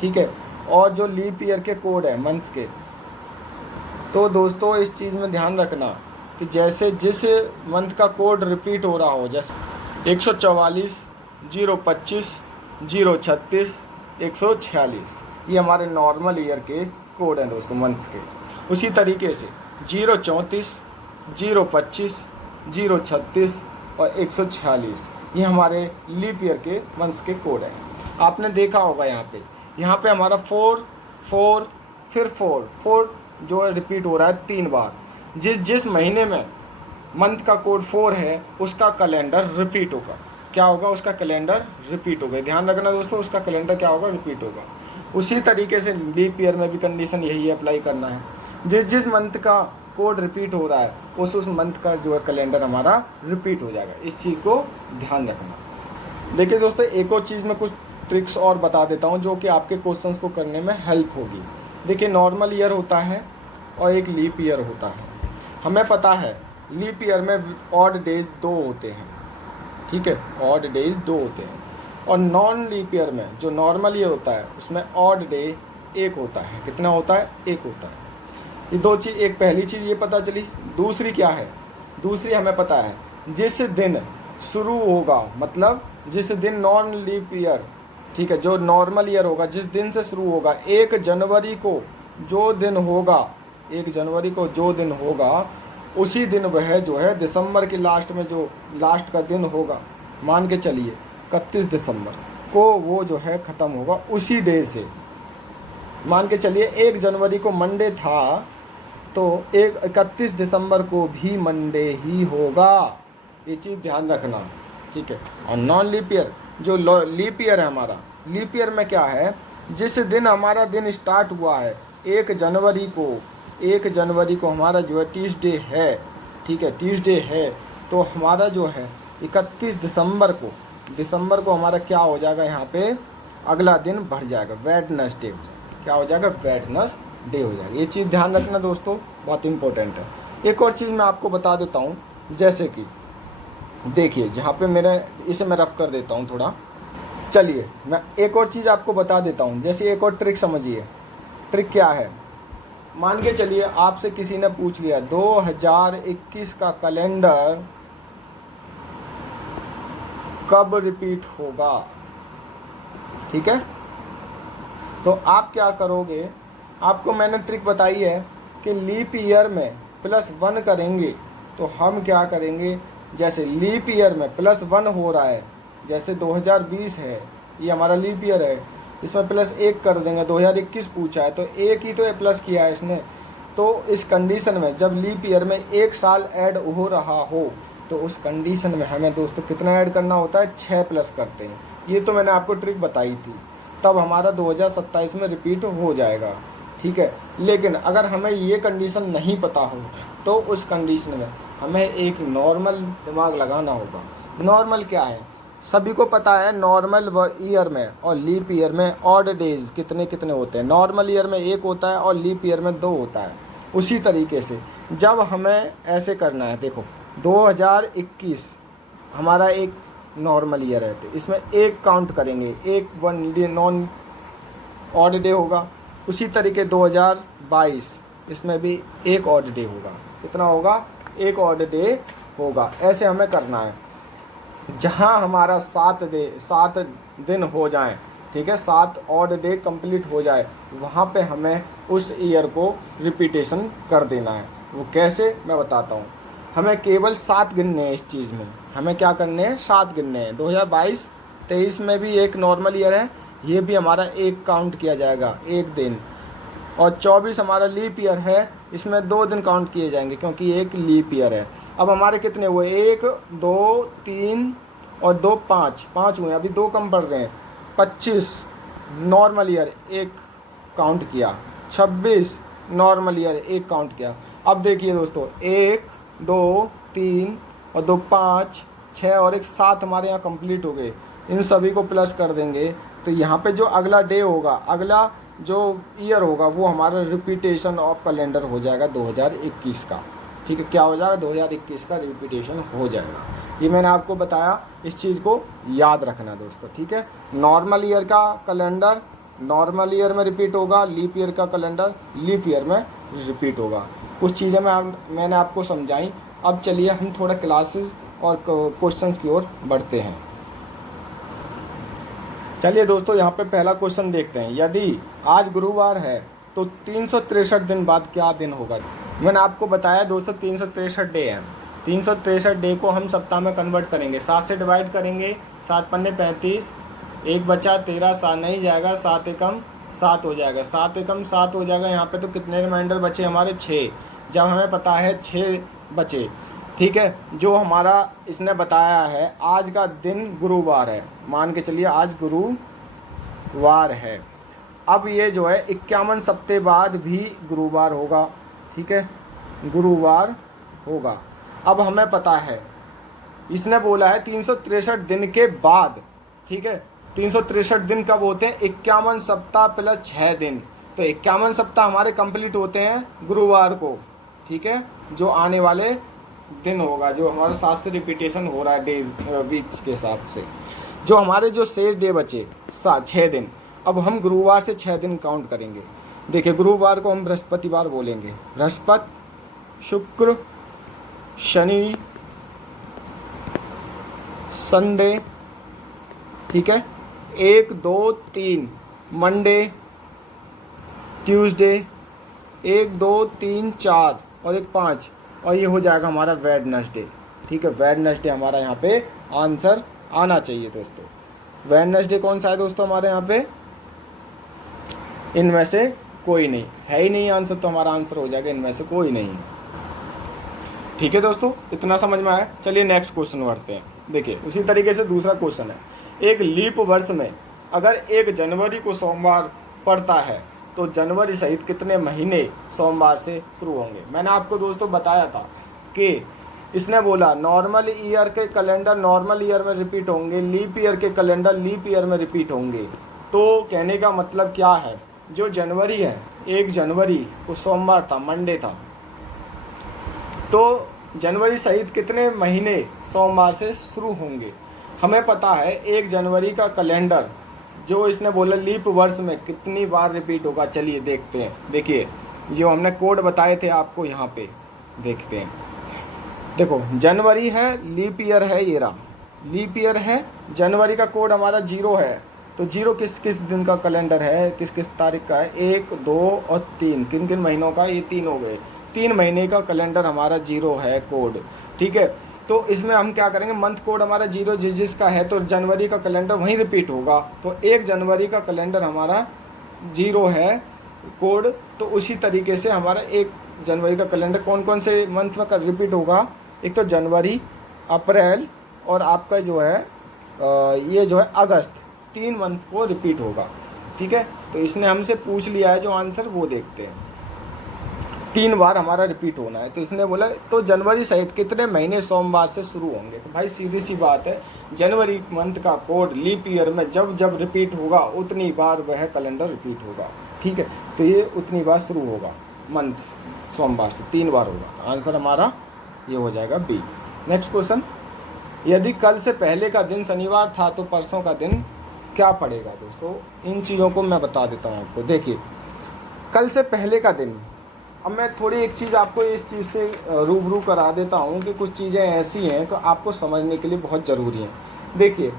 ठीक है, और जो लीप ईयर के कोड हैं मंथ्स के, तो दोस्तों इस चीज़ में ध्यान रखना कि जैसे जिस मंथ का कोड रिपीट हो रहा हो, जैसे 144, 025, 036, 146, ये हमारे नॉर्मल ईयर के कोड हैं दोस्तों मंथ्स के। उसी तरीके से 034, 025, 036 और 146 ये हमारे लीप ईयर के मंथ्स के कोड हैं। आपने देखा होगा यहाँ पे हमारा 4 4 फिर 4 जो है रिपीट हो रहा है 3 बार। जिस महीने में मंथ का कोड 4 है उसका कैलेंडर रिपीट होगा। क्या होगा, उसका कैलेंडर रिपीट होगा। ध्यान रखना दोस्तों, उसका कैलेंडर क्या होगा, रिपीट होगा। उसी तरीके से लीप ईयर में भी कंडीशन यही अप्लाई करना है, जिस मंथ का कोड रिपीट हो रहा है उस मंथ का जो है कैलेंडर हमारा रिपीट हो जाएगा। इस चीज़ को ध्यान रखना। देखिए दोस्तों, एक और चीज़ में कुछ ट्रिक्स और बता देता हूँ जो कि आपके क्वेश्चंस को करने में हेल्प होगी। देखिए, नॉर्मल ईयर होता है और एक लीप ईयर होता है। हमें पता है लीप ईयर में ऑड डेज 2 होते हैं, ठीक है, ऑड डेज 2 होते हैं। और नॉन लीप ईयर में जो नॉर्मल ईयर होता है उसमें ऑड डे 1 होता है। कितना होता है, 1 होता है। ये 2 चीज़, एक पहली चीज़ ये पता चली। दूसरी क्या है, दूसरी हमें पता है जिस दिन शुरू होगा, मतलब जिस दिन नॉन लीप ईयर, ठीक है, जो नॉर्मल ईयर होगा जिस दिन से शुरू होगा, 1 जनवरी को जो दिन होगा, 1 जनवरी को जो दिन होगा उसी दिन वह जो है दिसंबर के लास्ट में जो लास्ट का दिन होगा, मान के चलिए 31 दिसंबर को वो जो है ख़त्म होगा उसी डे से। मान के चलिए 1 जनवरी को मंडे था तो 31 दिसंबर को भी मंडे ही होगा। ये चीज़ ध्यान रखना, ठीक है। और नॉन लीप ईयर, जो लीप ईयर है हमारा, लीप ईयर में क्या है, जिस दिन हमारा दिन स्टार्ट हुआ है 1 जनवरी को, 1 जनवरी को हमारा जो है ट्यूसडे है, ठीक है, ट्यूसडे है, तो हमारा जो है 31 दिसंबर को हमारा क्या हो जाएगा, यहाँ पे अगला दिन बढ़ जाएगा, वेडनेसडे हो जाएगा। क्या हो जाएगा, वेडनेसडे हो जाएगा। ये चीज़ ध्यान रखना दोस्तों, बहुत इंपॉर्टेंट है। एक और चीज़ मैं आपको बता देता हूँ, जैसे कि देखिए जहाँ पे इसे मैं रफ कर देता हूँ थोड़ा। चलिए मैं एक और चीज़ आपको बता देता हूँ, जैसे एक और ट्रिक समझिए। ट्रिक क्या है, मान के चलिए आपसे किसी ने पूछ लिया 2021 का कैलेंडर कब रिपीट होगा, ठीक है। तो आप क्या करोगे, आपको मैंने ट्रिक बताई है कि लीप ईयर में +1 करेंगे। तो हम क्या करेंगे, जैसे लीप ईयर में +1 हो रहा है, जैसे 2020 है, ये हमारा लीप ईयर है, इसमें +1 कर देंगे। 2021 पूछा है तो एक ही तो प्लस किया है इसने। तो इस कंडीशन में जब लीप ईयर में एक साल ऐड हो रहा हो तो उस कंडीशन में हमें दोस्तों कितना ऐड करना होता है, 6 प्लस करते हैं। ये तो मैंने आपको ट्रिक बताई थी, तब हमारा 2027 में रिपीट हो जाएगा, ठीक है। लेकिन अगर हमें ये कंडीशन नहीं पता हो तो उस कंडीशन में हमें एक नॉर्मल दिमाग लगाना होगा। नॉर्मल क्या है, सभी को पता है नॉर्मल ईयर में और लीप ईयर में ऑड डेज कितने कितने होते हैं। नॉर्मल ईयर में 1 होता है और लीप ईयर में 2 होता है। उसी तरीके से जब हमें ऐसे करना है, देखो 2021 हमारा एक नॉर्मल ईयर है तो इसमें 1 काउंट करेंगे, एक नॉन ऑड डे होगा। उसी तरीके 2022 इसमें भी 1 ऑड डे होगा। कितना होगा, 1 ऑड डे होगा। ऐसे हमें करना है। जहाँ हमारा 7 दिन हो जाएं, ठीक है, 7 ऑड डे कंप्लीट हो जाए, वहाँ पे हमें उस ईयर को रिपीटेशन कर देना है। वो कैसे, मैं बताता हूँ। हमें केवल 7 गिनने हैं इस चीज़ में। हमें क्या करने हैं, 7 गिनने हैं। 2022-23 में भी एक नॉर्मल ईयर है, ये भी हमारा 1 काउंट किया जाएगा, 1 दिन। और 24 हमारा लीप ईयर है, इसमें 2 दिन काउंट किए जाएंगे क्योंकि एक लीप ईयर है। अब हमारे कितने हुए, 1 2 3 और 2 5 हुए, अभी 2 कम पड़ रहे हैं। 25 नॉर्मल ईयर 1 काउंट किया, 26 नॉर्मल ईयर 1 काउंट किया। अब देखिए दोस्तों, 1 2 3 और 2 5 6 और 1 7 हमारे यहाँ कंप्लीट हो गए। इन सभी को प्लस कर देंगे तो यहाँ पे जो अगला डे होगा, अगला जो ईयर होगा, वो हमारा रिपीटेशन ऑफ कैलेंडर हो जाएगा 2021 का, ठीक है। क्या हो जाएगा, 2021 का रिपीटेशन हो जाएगा। ये मैंने आपको बताया, इस चीज़ को याद रखना दोस्तों, ठीक है। नॉर्मल ईयर का कैलेंडर नॉर्मल ईयर में रिपीट होगा, लीप ईयर का कैलेंडर लीप ईयर में रिपीट होगा। कुछ चीज़ें मैंने आपको समझाई। अब चलिए हम थोड़ा क्लासेस और क्वेश्चंस की ओर बढ़ते हैं। चलिए दोस्तों, यहाँ पे पहला क्वेश्चन देखते हैं। यदि आज गुरुवार है तो 363 दिन बाद क्या दिन होगा। मैंने आपको बताया दोस्तों 363 डे हैं। 363 डे को हम सप्ताह में कन्वर्ट करेंगे, 7 से डिवाइड करेंगे, 7 पन्ने 35, 1 बचा 13, 7 नहीं जाएगा, 7 एकम 7 हो जाएगा, 7 एकम 7 हो जाएगा। यहाँ पे तो कितने रिमाइंडर बचे हमारे, 6। जब हमें पता है 6 बचे, ठीक है। जो हमारा इसने बताया है आज का दिन गुरुवार है, मान के चलिए आज गुरुवार है। अब ये जो है 51 सप्ताह बाद भी गुरुवार होगा, ठीक है, गुरुवार होगा। अब हमें पता है इसने बोला है 363 दिन के बाद, ठीक है। 363 दिन कब होते हैं, 51 सप्ताह प्लस 6 दिन। तो 51 सप्ताह हमारे कंप्लीट होते हैं गुरुवार को, ठीक है। जो आने वाले दिन होगा, जो हमारा 7 से रिपीटेशन हो रहा है डेज वीक्स के हिसाब से, जो हमारे जो शेष डे बचे 6 दिन। अब हम गुरुवार से 6 दिन काउंट करेंगे। देखिए गुरुवार को हम बृहस्पतिवार बोलेंगे, बृहस्पति शुक्र शनि संडे, ठीक है। 1 2 3 मंडे ट्यूसडे, 1 2 3 4 और 1 5, और ये हो जाएगा हमारा वेडनेसडे, ठीक है। वेडनेसडे हमारा यहाँ पे आंसर आना चाहिए दोस्तों। वेडनेसडे कौन सा है दोस्तों हमारे यहाँ पे, इनमें से कोई नहीं है, ही नहीं आंसर, तो हमारा आंसर हो जाएगा इनमें से कोई नहीं, ठीक है दोस्तों। इतना समझ में आया। चलिए नेक्स्ट क्वेश्चन बढ़ते हैं। देखिए उसी तरीके से दूसरा क्वेश्चन है, एक लीप वर्ष में अगर 1 जनवरी को सोमवार पड़ता है तो जनवरी सहित कितने महीने सोमवार से शुरू होंगे। मैंने आपको दोस्तों बताया था कि इसने बोला नॉर्मल ईयर के कैलेंडर नॉर्मल ईयर में रिपीट होंगे, लीप ईयर के कैलेंडर लीप ईयर में रिपीट होंगे। तो कहने का मतलब क्या है, जो जनवरी है 1 जनवरी को सोमवार था, मंडे था, तो जनवरी सहित कितने महीने सोमवार से शुरू होंगे। हमें पता है 1 जनवरी का कैलेंडर जो इसने बोला लीप वर्ष में कितनी बार रिपीट होगा। चलिए देखते हैं। देखिए जो हमने कोड बताए थे आपको यहाँ पे देखते हैं। देखो जनवरी है, लीप ईयर है, ये रहा लीप ईयर है। जनवरी का कोड हमारा 0 है, तो 0 किस किस दिन का कैलेंडर है, किस किस तारीख का है, 1, 2 और 3, किन किन महीनों का, ये 3 हो गए। 3 महीने का कैलेंडर हमारा 0 है कोड, ठीक है। तो इसमें हम क्या करेंगे, मंथ कोड हमारा 0 जिस जिसका है, तो जनवरी का कैलेंडर वहीं रिपीट होगा। तो 1 जनवरी का कैलेंडर हमारा 0 है कोड, तो उसी तरीके से हमारा 1 जनवरी का कैलेंडर कौन कौन से मंथ में रिपीट होगा, एक तो जनवरी, अप्रैल और आपका जो है ये जो है अगस्त, 3 मंथ को रिपीट होगा, ठीक है। तो इसने हमसे पूछ लिया है जो आंसर, वो देखते हैं। 3 बार हमारा रिपीट होना है, तो इसने बोला तो जनवरी सहित कितने महीने सोमवार से शुरू होंगे। तो भाई सीधी सी बात है, जनवरी मंथ का कोड लीप ईयर में जब जब रिपीट होगा उतनी बार वह कैलेंडर रिपीट होगा, ठीक है। तो ये उतनी बार शुरू होगा मंथ सोमवार से, 3 बार होगा। आंसर हमारा ये हो जाएगा बी। नेक्स्ट क्वेश्चन, यदि कल से पहले का दिन शनिवार था तो परसों का दिन क्या पड़ेगा। दोस्तों इन चीज़ों को मैं बता देता हूँ आपको। देखिए कल से पहले का दिन, अब मैं थोड़ी एक चीज़ आपको इस चीज़ से रूबरू करा देता हूँ कि कुछ चीज़ें ऐसी हैं कि आपको समझने के लिए बहुत ज़रूरी हैं। देखिए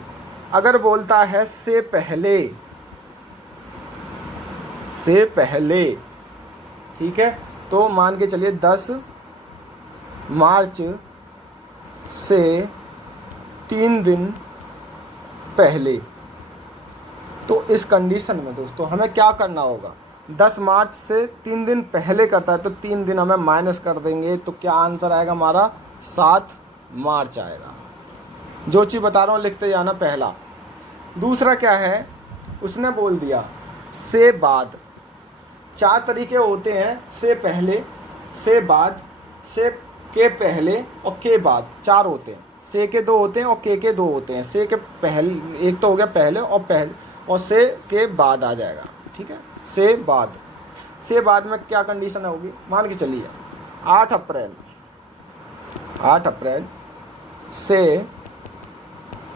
अगर बोलता है से पहले, ठीक है, तो मान के चलिए 10 मार्च से 3 दिन पहले, तो इस कंडीशन में दोस्तों हमें क्या करना होगा, 10 मार्च से 3 दिन पहले करता है तो 3 दिन हमें माइनस कर देंगे, तो क्या आंसर आएगा हमारा 7 मार्च आएगा। जो चीज़ बता रहा हूँ लिखते जाना पहला। दूसरा क्या है, उसने बोल दिया से बाद। 4 तरीके होते हैं, से पहले, से बाद, से के पहले और के बाद, 4 होते हैं। से के 2 होते हैं और के 2 होते हैं। से के पहले एक तो हो गया पहले और से के बाद आ जाएगा, ठीक है। से बाद में क्या कंडीशन होगी, मान के चलिए 8 अप्रैल से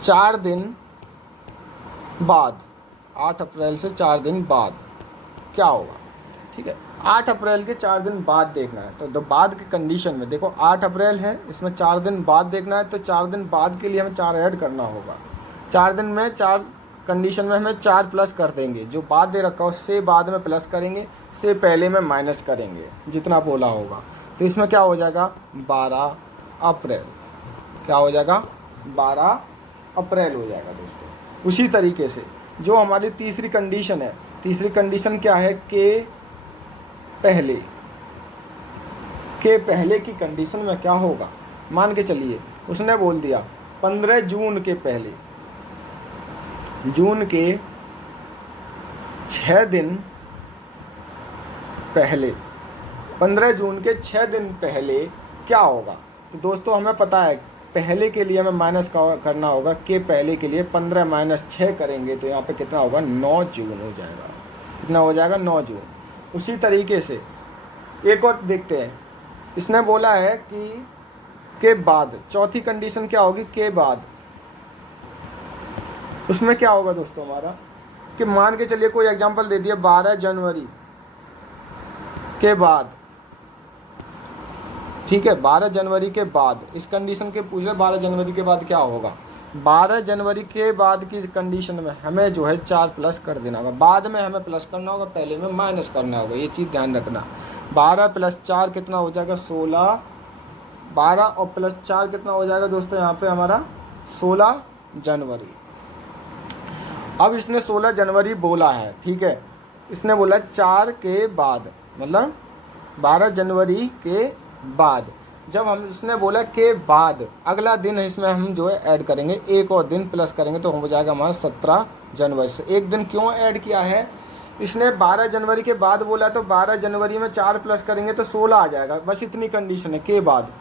4 दिन बाद, 8 अप्रैल से 4 दिन बाद क्या होगा, ठीक है। 8 अप्रैल के 4 दिन बाद देखना है, तो बाद की कंडीशन में देखो 8 अप्रैल है, इसमें 4 दिन बाद देखना है, तो 4 दिन बाद के लिए हमें 4 ऐड करना होगा। 4 दिन में 4 कंडीशन में हमें 4 प्लस कर देंगे, जो बाद दे रखा हो से बाद में प्लस करेंगे, से पहले में माइनस करेंगे जितना बोला होगा। तो इसमें क्या हो जाएगा 12 अप्रैल, क्या हो जाएगा 12 अप्रैल हो जाएगा दोस्तों। उसी तरीके से जो हमारी तीसरी कंडीशन है, तीसरी कंडीशन क्या है, के पहले की कंडीशन में क्या होगा, मान के चलिए उसने बोल दिया 15 जून के पहले, जून के 6 दिन पहले, 15 जून के 6 दिन पहले क्या होगा। तो दोस्तों हमें पता है पहले के लिए हमें माइनस करना होगा, के पहले के लिए 15 माइनस 6 करेंगे तो यहाँ पे कितना होगा 9 जून हो जाएगा। कितना हो जाएगा 9 जून। उसी तरीके से एक और देखते हैं, इसने बोला है कि के बाद, चौथी कंडीशन क्या होगी, के बाद। उसमें क्या होगा दोस्तों हमारा कि मान के चलिए कोई एग्जांपल दे दिया 12 जनवरी के बाद, ठीक है, 12 जनवरी के बाद। इस कंडीशन के पूछे 12 जनवरी के बाद क्या होगा, 12 जनवरी के बाद की कंडीशन में हमें जो है 4 प्लस कर देना होगा। बाद में हमें प्लस करना होगा, पहले में माइनस करना होगा, ये चीज़ ध्यान रखना। 12 प्लस 4 कितना हो जाएगा 16, 12 और प्लस 4 कितना हो जाएगा दोस्तों यहाँ पे हमारा 16 जनवरी। अब इसने 16 जनवरी बोला है, ठीक है, इसने बोला 4 के बाद, मतलब 12 जनवरी के बाद। जब हम इसने बोला के बाद, अगला दिन इसमें हम जो है ऐड करेंगे, एक और दिन प्लस करेंगे तो हो जाएगा हमारा 17 जनवरी से। एक दिन क्यों ऐड किया है, इसने 12 जनवरी के बाद बोला तो 12 जनवरी में 4 प्लस करेंगे तो 16 आ जाएगा, बस इतनी कंडीशन है के बाद।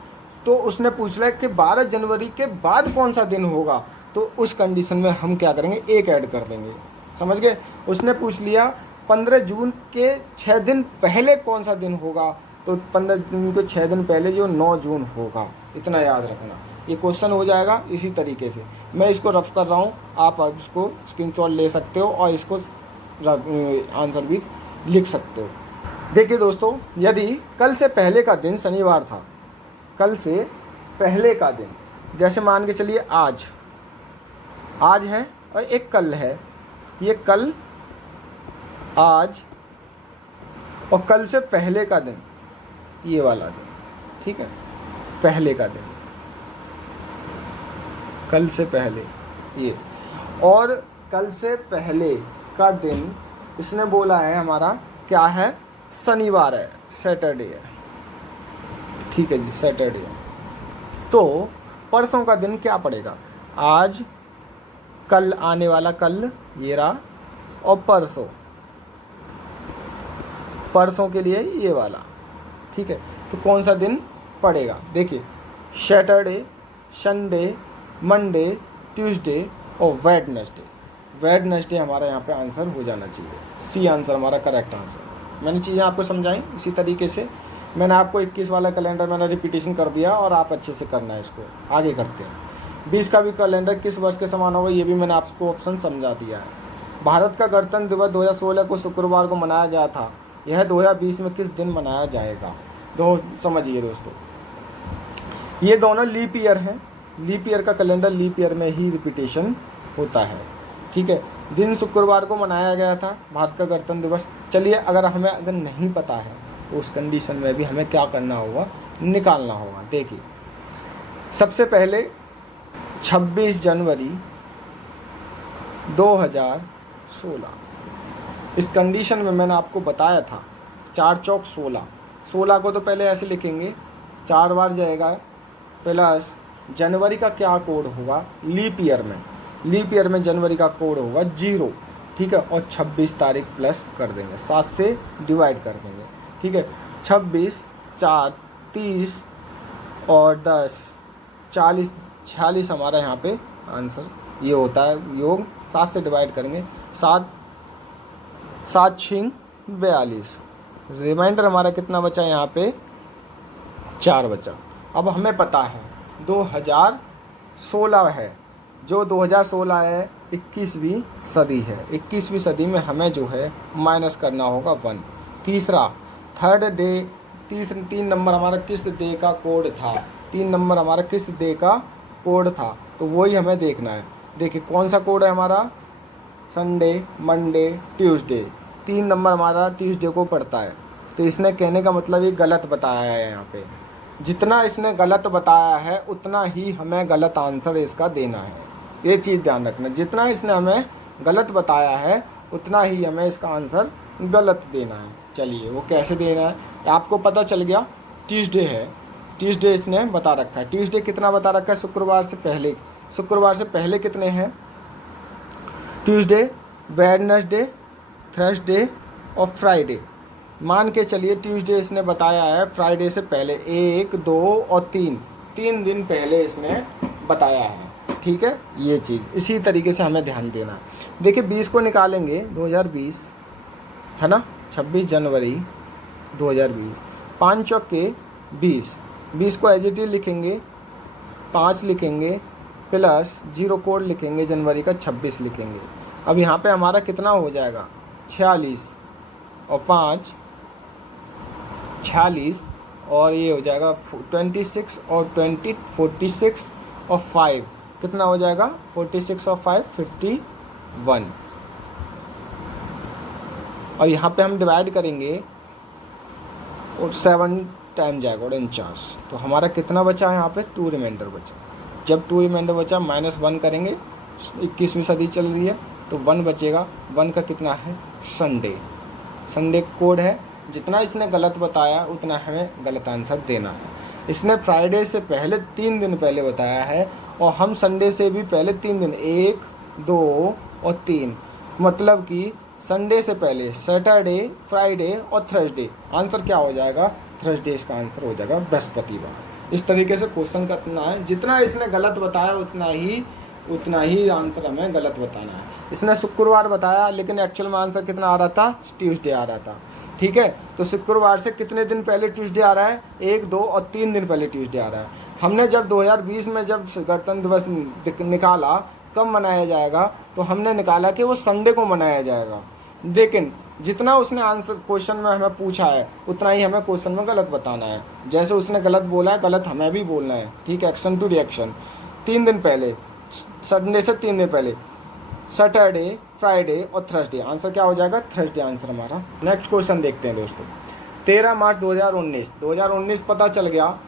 तो उसने पूछ लिया कि 12 जनवरी के बाद कौन सा दिन होगा, तो उस कंडीशन में हम क्या करेंगे, एक ऐड कर देंगे, समझ गए। उसने पूछ लिया 15 जून के 6 दिन पहले कौन सा दिन होगा, तो 15 जून के 6 दिन पहले जो 9 जून होगा, इतना याद रखना। ये क्वेश्चन हो जाएगा इसी तरीके से। मैं इसको रफ कर रहा हूँ, आप इसको स्क्रीनशॉट ले सकते हो और इसको आंसर भी लिख सकते हो। देखिए दोस्तों, यदि कल से पहले का दिन शनिवार था, कल से पहले का दिन, जैसे मान के चलिए आज है और एक कल है, ये कल, आज और कल से पहले का दिन, ये वाला दिन, ठीक है, पहले का दिन, कल से पहले ये, और कल से पहले का दिन इसने बोला है हमारा क्या है, शनिवार है, सैटरडे है, ठीक है जी, सैटरडे है। तो परसों का दिन क्या पड़ेगा, आज, कल आने वाला कल ये रहा, और परसों के लिए ये वाला, ठीक है। तो कौन सा दिन पड़ेगा, देखिए, सैटरडे, संडे, मंडे, ट्यूसडे और वेडनेसडे हमारा यहाँ पे आंसर हो जाना चाहिए, सी आंसर हमारा करेक्ट आंसर। मैंने चीज़ें आपको समझाई इसी तरीके से। मैंने आपको 21 वाला कैलेंडर मैंने रिपीटेशन कर दिया और आप अच्छे से करना है इसको। आगे करते हैं। 20 का भी कैलेंडर किस वर्ष के समान होगा, ये भी मैंने आपको ऑप्शन समझा दिया है। भारत का गणतंत्र दिवस 2016 को शुक्रवार को मनाया गया था, यह 2020 में किस दिन मनाया जाएगा। समझिए दोस्तों, ये दोनों लीप ईयर हैं। लीप ईयर का कैलेंडर लीप ईयर में ही रिपीटेशन होता है, ठीक है। दिन शुक्रवार को मनाया गया था भारत का गणतंत्र दिवस। चलिए, अगर नहीं पता है तो उस कंडीशन में भी हमें क्या करना होगा, निकालना होगा। देखिए, सबसे पहले 26 जनवरी 2016, इस कंडीशन में मैंने आपको बताया था 4 चौक 16, 16 को तो पहले ऐसे लिखेंगे, 4 बार जाएगा, प्लस जनवरी का क्या कोड होगा, लीप ईयर में जनवरी का कोड होगा 0, ठीक है, और 26 तारीख प्लस कर देंगे, 7 से डिवाइड कर देंगे, ठीक है। 26, 4, 30 और 10, 40, 46 हमारा यहाँ पे आंसर ये होता है योग। 7 से डिवाइड करेंगे, 7 6 42, रिमाइंडर हमारा कितना बचा यहाँ पे, 4 बचा। अब हमें पता है 2016 है, जो 2016 है 21वीं सदी है। 21वीं सदी में हमें जो है माइनस करना होगा 1। तीसरा, थर्ड डे, 3 नंबर हमारा किस डे का कोड था, 3 नंबर हमारा किस डे का कोड था, तो वही हमें देखना है। देखिए, कौन सा कोड है हमारा, संडे, मंडे, ट्यूसडे, 3 नंबर हमारा ट्यूसडे को पड़ता है। तो इसने कहने का मतलब ये गलत बताया है। यहाँ पे जितना इसने गलत बताया है उतना ही हमें गलत आंसर इसका देना है, ये चीज़ ध्यान रखना। जितना इसने हमें गलत बताया है उतना ही हमें इसका आंसर गलत देना है। चलिए, वो कैसे देना है आपको पता चल गया। ट्यूसडे है, ट्यूसडे इसने बता रखा है। ट्यूसडे कितना बता रखा है, शुक्रवार से पहले। शुक्रवार से पहले कितने हैं, ट्यूसडे, वेडनेसडे, थर्सडे और फ्राइडे। मान के चलिए ट्यूसडे इसने बताया है, फ्राइडे से पहले 1, 2 और 3 दिन पहले इसने बताया है, ठीक है। ये चीज़ इसी तरीके से हमें ध्यान देना है। देखिए, 20 को निकालेंगे, 2020 है ना, 26 जनवरी 2020, 5 चौके 20 को एज इट इज लिखेंगे, 5 लिखेंगे, प्लस 0 कोड लिखेंगे, जनवरी का 26 लिखेंगे। अब यहाँ पे हमारा कितना हो जाएगा, 46 और 5 46 और ये हो जाएगा 26 और 20 46 और 5 कितना हो जाएगा, 46 और 5 51। और यहाँ पे हम डिवाइड करेंगे और 7 टाइम जाएगा और 49। तो हमारा कितना बचा है यहाँ पे, 2 रिमाइंडर बचा। जब 2 रिमाइंडर बचा -1 करेंगे, 21वीं सदी चल रही है तो 1 बचेगा। 1 का कितना है, संडे कोड है। जितना इसने गलत बताया उतना हमें गलत आंसर देना है। इसने फ्राइडे से पहले 3 दिन पहले बताया है और हम संडे से भी पहले 3 दिन, 1, 2 और 3, मतलब कि संडे से पहले सैटरडे, फ्राइडे और थर्सडे। आंसर क्या हो जाएगा, थर्सडे इसका आंसर हो जाएगा, बृहस्पतिवार। इस तरीके से क्वेश्चन करना है। जितना इसने गलत बताया उतना ही आंसर हमें गलत बताना है। इसने शुक्रवार बताया लेकिन एक्चुअल में आंसर कितना आ रहा था, ट्यूसडे आ रहा था, ठीक है। तो शुक्रवार से कितने दिन पहले ट्यूसडे आ रहा है, 1, 2 और 3 दिन पहले ट्यूसडे आ रहा है। हमने जब 2020 में जब गणतंत्र दिवस निकाला कब मनाया जाएगा, तो हमने निकाला कि वो संडे को मनाया जाएगा। लेकिन जितना उसने आंसर क्वेश्चन में हमें पूछा है उतना ही हमें क्वेश्चन में गलत बताना है। जैसे उसने गलत बोला है गलत हमें भी बोलना है, ठीक है। Action to reaction. 3 दिन पहले, संडे से 3 दिन पहले, सैटरडे, फ्राइडे और थर्सडे। आंसर क्या हो जाएगा? थर्सडे आंसर हमारा। नेक्स्ट क्वेश्चन देखते हैं दोस्तों। 13 मार्च 2019 पता चल गया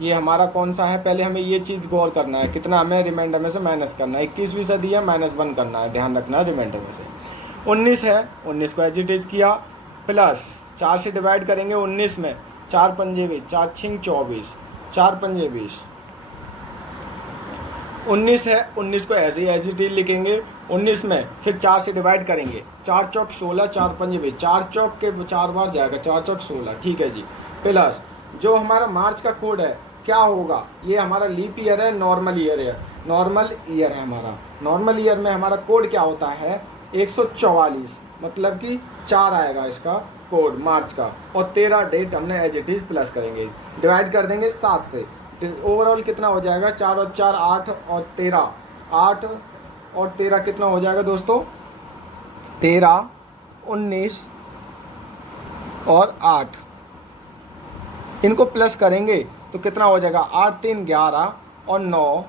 ये हमारा कौन सा है। पहले हमें ये चीज़ गौर करना है, कितना हमें रिमाइंडर में से माइनस करना है। 21% है, -1 करना है, ध्यान रखना है रिमाइंडर में से। 19 है, 19 को एजिटेज किया, प्लस 4 से डिवाइड करेंगे 19 में, 4 पंजे 20, 4 छिंग 24, 4 पंजे 20। 19 है, 19 को ऐसे ही एजिटेज लिखेंगे 19 में, फिर 4 से डिवाइड करेंगे, 4 चौक 16, 4 पंजे 20, 4 चौक के 4 बार जाएगा, 4 चौक 16, ठीक है जी। प्लस जो हमारा मार्च का कोड है क्या होगा? ये हमारा लीप ईयर है, नॉर्मल ईयर है, नॉर्मल ईयर है हमारा। नॉर्मल ईयर में हमारा कोड क्या होता है? 144, मतलब कि 4 आएगा इसका कोड मार्च का, और 13 डेट हमने एज इट इज प्लस करेंगे, डिवाइड कर देंगे 7 से। ओवरऑल कितना हो जाएगा? 4 और 4 8 और 13, 8 और 13 कितना हो जाएगा दोस्तों? 13, 19 और 8, इनको प्लस करेंगे तो कितना हो जाएगा? 8 3 11 और 9,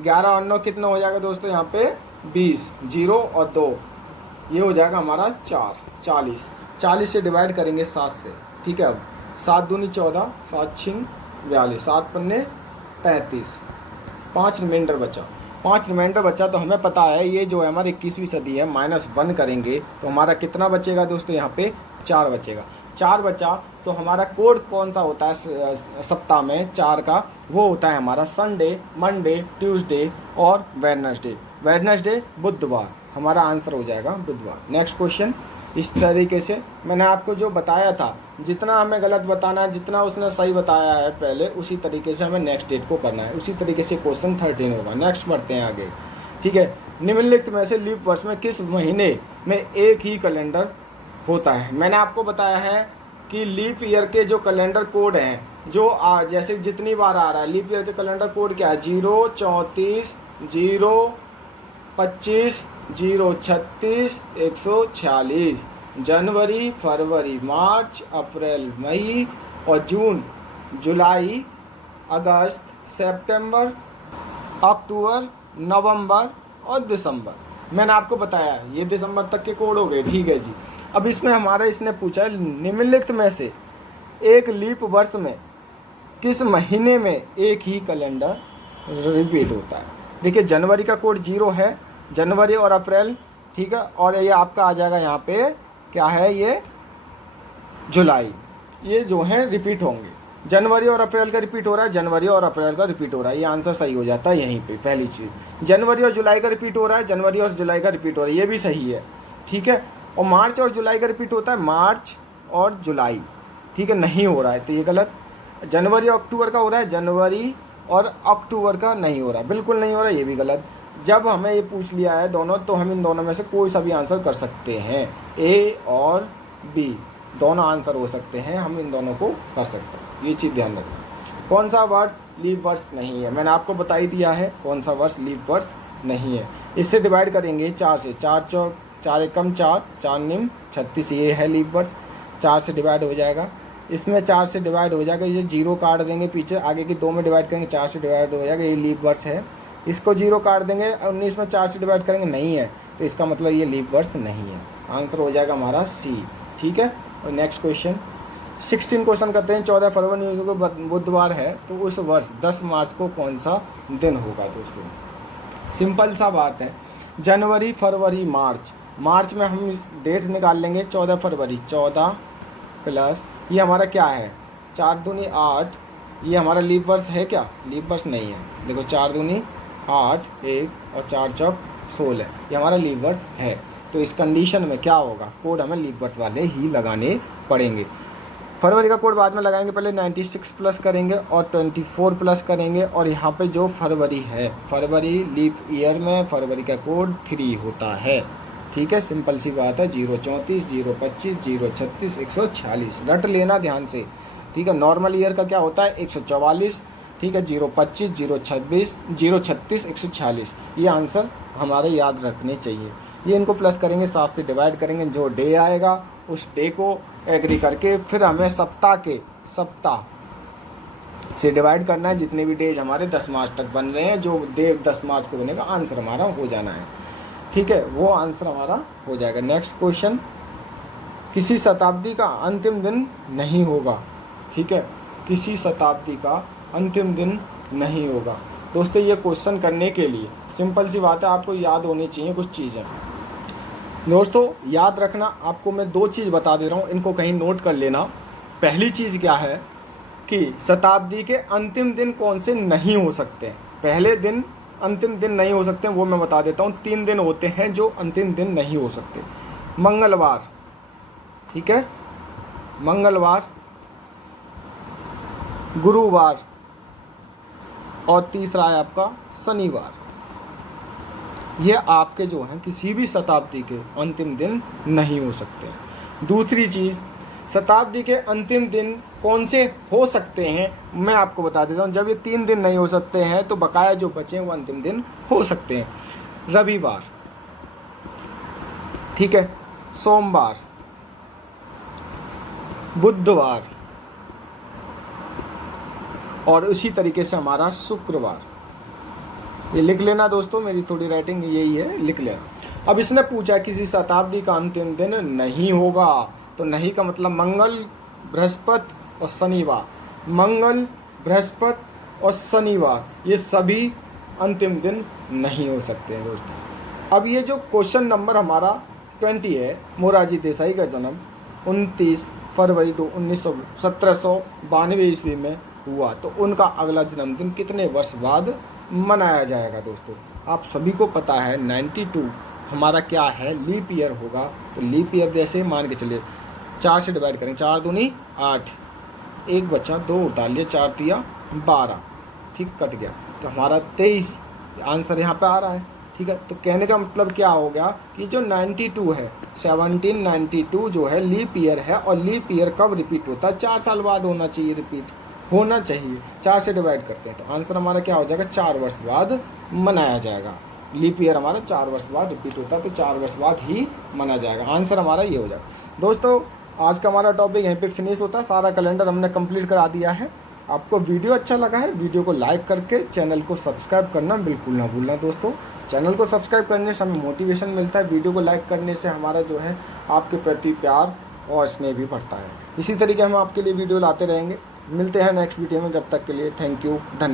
11 और 9 कितना हो जाएगा दोस्तों? यहाँ पे 20, 0 और 2, ये हो जाएगा हमारा 4, 40। 40 से डिवाइड करेंगे 7 से, ठीक है। अब 7 दूनी 14, 7 छिंग 42, 7 पन्ने 35, 5 रिमाइंडर बचा। 5 रिमाइंडर बचा तो हमें पता है ये जो है हमारी 21वीं सदी है, -1 करेंगे तो हमारा कितना बचेगा दोस्तों? यहाँ पे 4 बचेगा। 4 बचा तो हमारा कोड कौन सा होता है सप्ताह में 4 का? वो होता है हमारा संडे, मंडे, ट्यूसडे और वेडनेसडे। वेडनेसडे बुधवार, हमारा आंसर हो जाएगा बुधवार। Next question. इस तरीके से मैंने आपको जो बताया था, जितना हमें गलत बताना है, जितना उसने सही बताया है पहले, उसी तरीके से हमें नेक्स्ट डेट को करना है। उसी तरीके से क्वेश्चन 13 होगा। नेक्स्ट बढ़ते हैं आगे, ठीक है। निम्नलिखित में से लीप वर्ष में किस महीने में एक ही कैलेंडर होता है? मैंने आपको बताया है कि लीप ईयर के जो कैलेंडर कोड हैं, जो जैसे जितनी बार आ रहा है लीप ईयर के कैलेंडर कोड क्या है? 0 34 0 25 0 36 146। जनवरी, फरवरी, मार्च, अप्रैल, मई और जून, जुलाई, अगस्त, सितंबर, अक्टूबर, नवंबर और दिसंबर। मैंने आपको बताया ये दिसंबर तक के कोड हो गए, ठीक है जी। अब इसमें हमारा इसने पूछा है निम्नलिखित में से एक लीप वर्ष में किस महीने में एक ही कैलेंडर रिपीट होता है? देखिए जनवरी का कोड 0 है, जनवरी और अप्रैल, ठीक है। और ये आपका आ जाएगा यहाँ पे क्या है? ये जुलाई, ये जो है रिपीट होंगे। जनवरी और अप्रैल का रिपीट हो रहा है, जनवरी और अप्रैल का रिपीट हो रहा है, ये आंसर सही हो जाता है यहीं पे। पहली चीज़ जनवरी और जुलाई का रिपीट हो रहा है, जनवरी और जुलाई का रिपीट हो रहा है, ये भी सही है, ठीक है। और मार्च और जुलाई का रिपीट होता है, मार्च और जुलाई, ठीक है, नहीं हो रहा है तो ये गलत। जनवरी और अक्टूबर का हो रहा है, जनवरी और अक्टूबर का नहीं हो रहा, बिल्कुल नहीं हो रहा, ये भी गलत। जब हमें ये पूछ लिया है दोनों, तो हम इन दोनों में से कोई सा भी आंसर कर सकते हैं। ए और बी दोनों आंसर हो सकते हैं, हम इन दोनों को कर सकते हैं, ये चीज़ ध्यान रखना। कौन सा वर्ष लीप वर्ष नहीं है? मैंने आपको बता ही दिया है कौन सा वर्ष लीप वर्ष नहीं है। इससे डिवाइड करेंगे 4 से, 4 चौक 4 एकम 4, 4 निम 36, ये है लीप वर्ष। 4 से डिवाइड हो जाएगा, इसमें 4 से डिवाइड हो जाएगा, ये 0 काट देंगे पीछे, आगे की 2 में डिवाइड करेंगे, 4 से डिवाइड हो जाएगा, ये लीप वर्ष है। इसको 0 काट देंगे, 19 में 4 से डिवाइड करेंगे, नहीं है, तो इसका मतलब ये लीप वर्ष नहीं है। आंसर हो जाएगा हमारा सी, ठीक है। और नेक्स्ट क्वेश्चन 16 क्वेश्चन करते हैं। 14 फरवरी को बुधवार है, तो उस वर्ष 10 मार्च को कौन सा दिन होगा दोस्तों? सिंपल सा बात है, जनवरी, फरवरी, मार्च। मार्च में हम इस डेट निकाल लेंगे, 14 फरवरी, 14 प्लस ये हमारा क्या है? 4 दूनी 8, ये हमारा लीप वर्ष है क्या? लीप वर्ष नहीं है। देखो 4 दूनी 8, 1 और 4 चौक 16, ये हमारा लीप वर्ष है। तो इस कंडीशन में क्या होगा? कोड हमें लीप वर्ष वाले ही लगाने पड़ेंगे। फरवरी का कोड बाद में लगाएंगे, पहले 96 प्लस करेंगे और 24 प्लस करेंगे। और यहाँ पे जो फरवरी है, फरवरी लीप ईयर में फरवरी का कोड 3 होता है, ठीक है। सिंपल सी बात है, 0 34 0 25 0 36 146 रट लेना ध्यान से, ठीक है। नॉर्मल ईयर का क्या होता है? 144, ठीक है। 0 25 0 26 0 36 146, ये आंसर हमारे याद रखने चाहिए। ये इनको प्लस करेंगे, 7 से डिवाइड करेंगे, जो डे आएगा उस डे को एग्री करके फिर हमें सप्ताह से डिवाइड करना है। जितने भी डेज हमारे 10 मार्च तक बन रहे हैं, जो डे 10 मार्च को बनेगा आंसर हमारा हो जाना है। ठीक है, वो आंसर हमारा हो जाएगा। नेक्स्ट क्वेश्चन, किसी शताब्दी का अंतिम दिन नहीं होगा। ठीक है, किसी शताब्दी का अंतिम दिन नहीं होगा। दोस्तों ये क्वेश्चन करने के लिए सिंपल सी बात है, आपको याद होनी चाहिए कुछ चीज़ें। दोस्तों याद रखना, आपको मैं 2 चीज़ बता दे रहा हूँ, इनको कहीं नोट कर लेना। पहली चीज़ क्या है कि शताब्दी के अंतिम दिन कौन से नहीं हो सकते। पहले दिन अंतिम दिन नहीं हो सकते, वो मैं बता देता हूँ। 3 दिन होते हैं जो अंतिम दिन नहीं हो सकते। मंगलवार, ठीक है, मंगलवार, गुरुवार और तीसरा है आपका शनिवार। ये आपके जो हैं किसी भी शताब्दी के अंतिम दिन नहीं हो सकते। दूसरी चीज़, शताब्दी के अंतिम दिन कौन से हो सकते हैं, मैं आपको बता देता हूँ। जब ये 3 दिन नहीं हो सकते हैं तो बकाया जो बचे हैं वो अंतिम दिन हो सकते हैं। रविवार, ठीक है, सोमवार, बुधवार और उसी तरीके से हमारा शुक्रवार। ये लिख लेना दोस्तों, मेरी थोड़ी राइटिंग यही है, लिख लेना। अब इसने पूछा किसी शताब्दी का अंतिम दिन नहीं होगा, तो नहीं का मतलब मंगल, बृहस्पति और शनिवार। मंगल, बृहस्पति और शनिवार ये सभी अंतिम दिन नहीं हो सकते हैं दोस्तों। अब ये जो क्वेश्चन नंबर हमारा 20 है, मोरारजी देसाई का जन्म 29 फरवरी 1792 ईस्वी में हुआ, तो उनका अगला जन्मदिन कितने वर्ष बाद मनाया जाएगा। दोस्तों आप सभी को पता है 92 हमारा क्या है, लीप ईयर होगा। तो लीप ईयर जैसे मान के चलिए 4 से डिवाइड करें, 4 दूनी 8, 1 बचा, 2 उतार लिया, 4 दिया 12, ठीक, कट गया, तो हमारा 23 आंसर यहाँ पे आ रहा है। ठीक है, तो कहने का मतलब क्या हो गया कि जो 92 है, 1792 जो है लीप ईयर है, और लीप ईयर कब रिपीट होता है, 4 साल बाद होना चाहिए, रिपीट होना चाहिए। 4 से डिवाइड करते हैं तो आंसर हमारा क्या हो जाएगा, 4 वर्ष बाद मनाया जाएगा। लीप ईयर हमारा 4 वर्ष बाद रिपीट होता है, तो 4 वर्ष बाद ही मनाया जाएगा। आंसर हमारा ये हो जाएगा। दोस्तों आज का हमारा टॉपिक यहीं पे फिनिश होता है। सारा कैलेंडर हमने कंप्लीट करा दिया है। आपको वीडियो अच्छा लगा है, वीडियो को लाइक करके चैनल को सब्सक्राइब करना बिल्कुल ना भूलना। दोस्तों चैनल को सब्सक्राइब करने से हमें मोटिवेशन मिलता है, वीडियो को लाइक करने से हमारा जो है आपके प्रति प्यार और स्नेह भी बढ़ता है। इसी तरीके हम आपके लिए वीडियो लाते रहेंगे। मिलते हैं नेक्स्ट वीडियो में, जब तक के लिए थैंक यू, धन्यवाद।